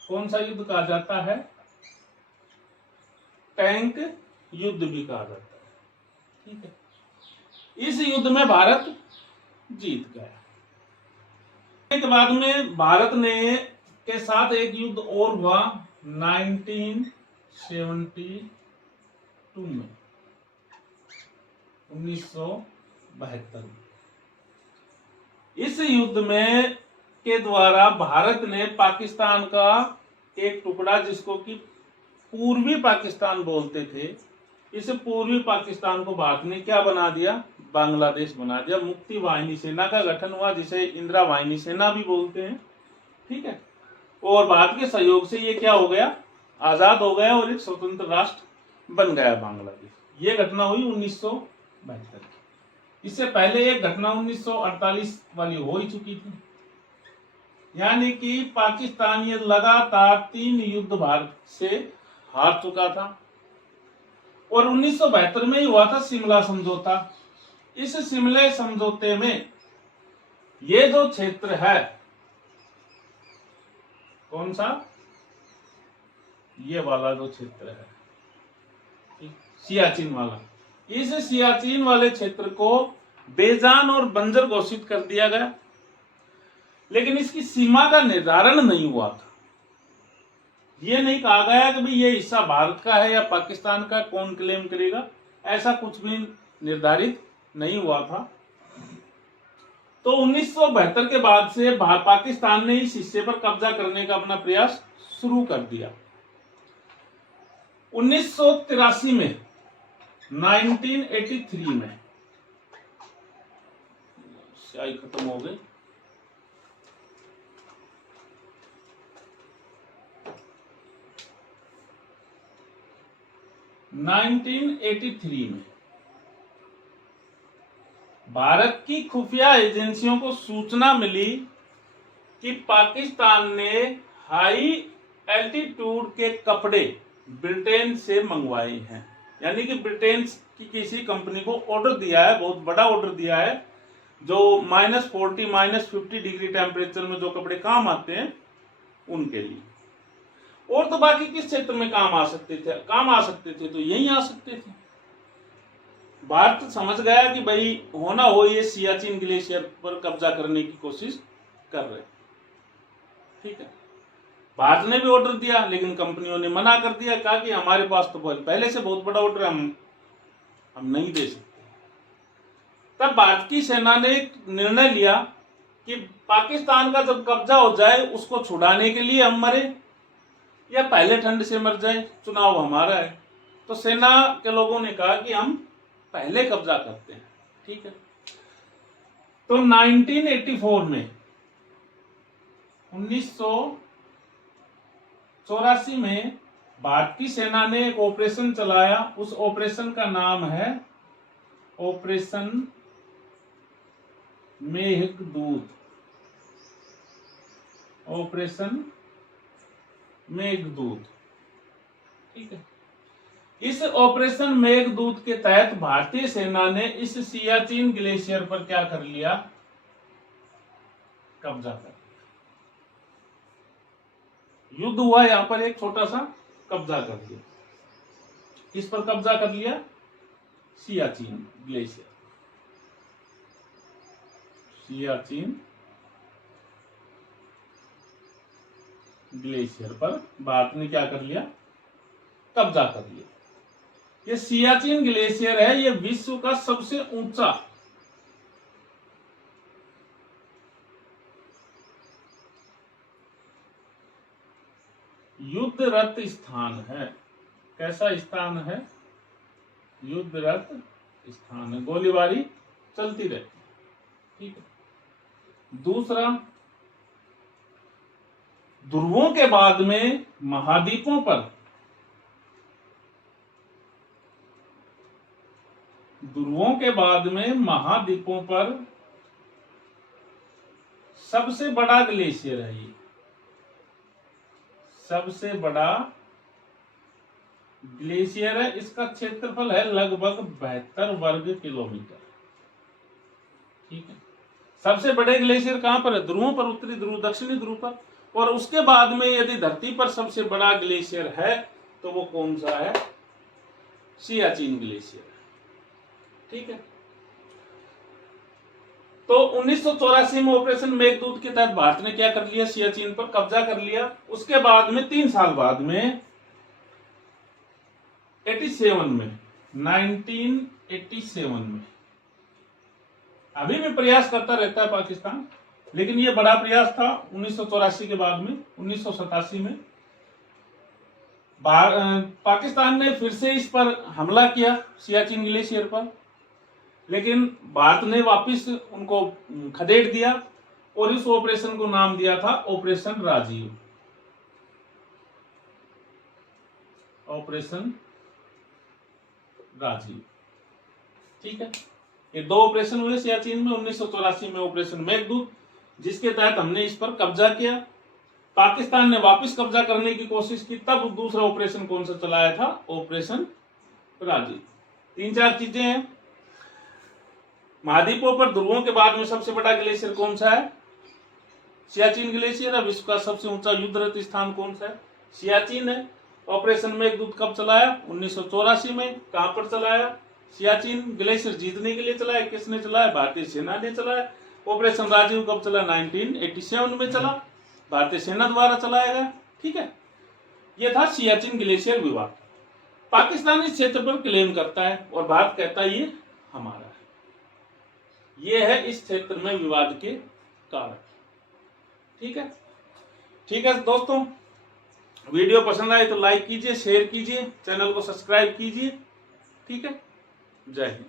कौन सा युद्ध कहा जाता है, टैंक युद्ध भी कहा जाता है। ठीक है, इस युद्ध में भारत जीत गया। के बाद में भारत ने के साथ एक युद्ध और हुआ 1972 में, 1972 में। इस युद्ध में के द्वारा भारत ने पाकिस्तान का एक टुकड़ा, जिसको कि पूर्वी पाकिस्तान बोलते थे, इस पूर्वी पाकिस्तान को भारत ने क्या बना दिया, बांग्लादेश बना दिया। मुक्ति वाहिनी सेना का गठन हुआ, जिसे इंदिरा वाहिनी सेना भी बोलते हैं। ठीक है, और भारत के सहयोग से ये क्या हो गया, आजाद हो गया और एक स्वतंत्र राष्ट्र बन गया बांग्लादेश। ये घटना हुई 1972 की। इससे पहले एक घटना 1948 वाली हो ही चुकी थी, यानी कि पाकिस्तान ये लगातार 3 युद्ध भारत से हार चुका था। और 1972 में ही हुआ था शिमला समझौता। इस शिमला समझौते में ये जो क्षेत्र है, कौन सा, ये वाला जो क्षेत्र है, सियाचिन वाला, इस सियाचिन वाले क्षेत्र को बेजान और बंजर घोषित कर दिया गया। लेकिन इसकी सीमा का निर्धारण नहीं हुआ था। ये नहीं कहा गया कि भाई ये हिस्सा भारत का है या पाकिस्तान का, कौन क्लेम करेगा, ऐसा कुछ भी निर्धारित नहीं हुआ था। तो 1972 के बाद से पाकिस्तान ने इस हिस्से पर कब्जा करने का अपना प्रयास शुरू कर दिया। 1983 में, 1983 में स्याही खत्म हो गई, 1983 में भारत की खुफिया एजेंसियों को सूचना मिली कि पाकिस्तान ने हाई एल्टीट्यूड के कपड़े ब्रिटेन से मंगवाए हैं। यानी कि ब्रिटेन की किसी कंपनी को ऑर्डर दिया है, बहुत बड़ा ऑर्डर दिया है, जो -40 -50 डिग्री टेम्परेचर में जो कपड़े काम आते हैं उनके लिए। और तो बाकी किस क्षेत्र में काम आ सकते थे, तो यही आ सकते थे। भारत समझ गया कि भाई होना हो ये सियाचिन ग्लेशियर पर कब्जा करने की कोशिश कर रहे। ठीक है, भारत ने भी ऑर्डर दिया, लेकिन कंपनियों ने मना कर दिया, कहा कि हमारे पास तो पहले से बहुत बड़ा ऑर्डर, हम नहीं दे सकते। तब भारत की सेना ने एक निर्णय लिया कि पाकिस्तान का जब कब्जा हो जाए उसको छुड़ाने के लिए हम मरे या पहले ठंड से मर जाए, चुनाव हमारा है। तो सेना के लोगों ने कहा कि हम पहले कब्जा करते हैं, ठीक है। तो 1984 में 1984 में भारत की सेना ने एक ऑपरेशन चलाया। उस ऑपरेशन का नाम है ऑपरेशन मेघदूत। ऑपरेशन मेघदूत, ठीक है। इस ऑपरेशन मेघदूत के तहत भारतीय सेना ने इस सियाचिन ग्लेशियर पर क्या कर लिया? कब्जा कर लिया। युद्ध हुआ, यहां पर एक छोटा सा कब्जा कर लिया। किस पर कब्जा कर लिया? सियाचिन ग्लेशियर। सियाचिन ग्लेशियर पर भारत ने क्या कर लिया? कब्जा कर लिया। ये सियाचिन ग्लेशियर है, ये विश्व का सबसे ऊंचा युद्धरत स्थान है। कैसा स्थान है? युद्धरत स्थान है, गोलीबारी चलती रहती है, ठीक है। दूसरा, ध्रुवों के बाद में महाद्वीपों पर, ध्रुवों के बाद में महाद्वीपों पर सबसे बड़ा ग्लेशियर है। ये सबसे बड़ा ग्लेशियर है। इसका क्षेत्रफल है लगभग 72 वर्ग किलोमीटर, ठीक है। सबसे बड़े ग्लेशियर कहां पर है? ध्रुवों पर, उत्तरी ध्रुव, दक्षिणी ध्रुव पर। और उसके बाद में यदि धरती पर सबसे बड़ा ग्लेशियर है तो वो कौन सा है? सियाचिन ग्लेशियर, ठीक है। तो 1984 में ऑपरेशन मेघदूत के तहत भारत ने क्या कर लिया? सियाचिन पर कब्जा कर लिया। उसके बाद में 3 साल बाद में 1987 में, अभी भी प्रयास करता रहता है पाकिस्तान, लेकिन ये बड़ा प्रयास था 1984 के बाद में। 1987 में पाकिस्तान ने फिर से इस पर हमला किया, सियाचिन ग्लेशियर पर, लेकिन भारत ने वापस उनको खदेड़ दिया और इस ऑपरेशन को नाम दिया था ऑपरेशन राजीव। ऑपरेशन राजीव, ठीक है। ये 2 ऑपरेशन हुए सियाचिन में। 1984 में ऑपरेशन मेघदूत, जिसके तहत हमने इस पर कब्जा किया। पाकिस्तान ने वापस कब्जा करने की कोशिश की, तब दूसरा ऑपरेशन कौन सा चलाया था? ऑपरेशन राजीव। 3-4 चीजें हैं। महाद्वीपों पर ध्रुवों के बाद में सबसे बड़ा ग्लेशियर कौन सा है? सियाचिन ग्लेशियर है। विश्व का सबसे ऊंचा युद्धरत स्थान कौन सा है? सियाचिन है। ऑपरेशन मेघदूत कब चलाया? 1984 में। कहां पर चलाया? सियाचिन ग्लेशियर जीतने के लिए चलाया। किसने चलाया? भारतीय सेना ने चलाया। ऑपरेशन राजीव कब चला? 1987 में चला, भारतीय सेना द्वारा चलाया गया, ठीक है। यह था सियाचिन ग्लेशियर विवाद। पाकिस्तान इस क्षेत्र पर क्लेम करता है और भारत कहता है ये हमारा है। यह है इस क्षेत्र में विवाद के कारण, ठीक है। ठीक है दोस्तों, वीडियो पसंद आए तो लाइक कीजिए, शेयर कीजिए, चैनल को सब्सक्राइब कीजिए, ठीक है। जय हिंद।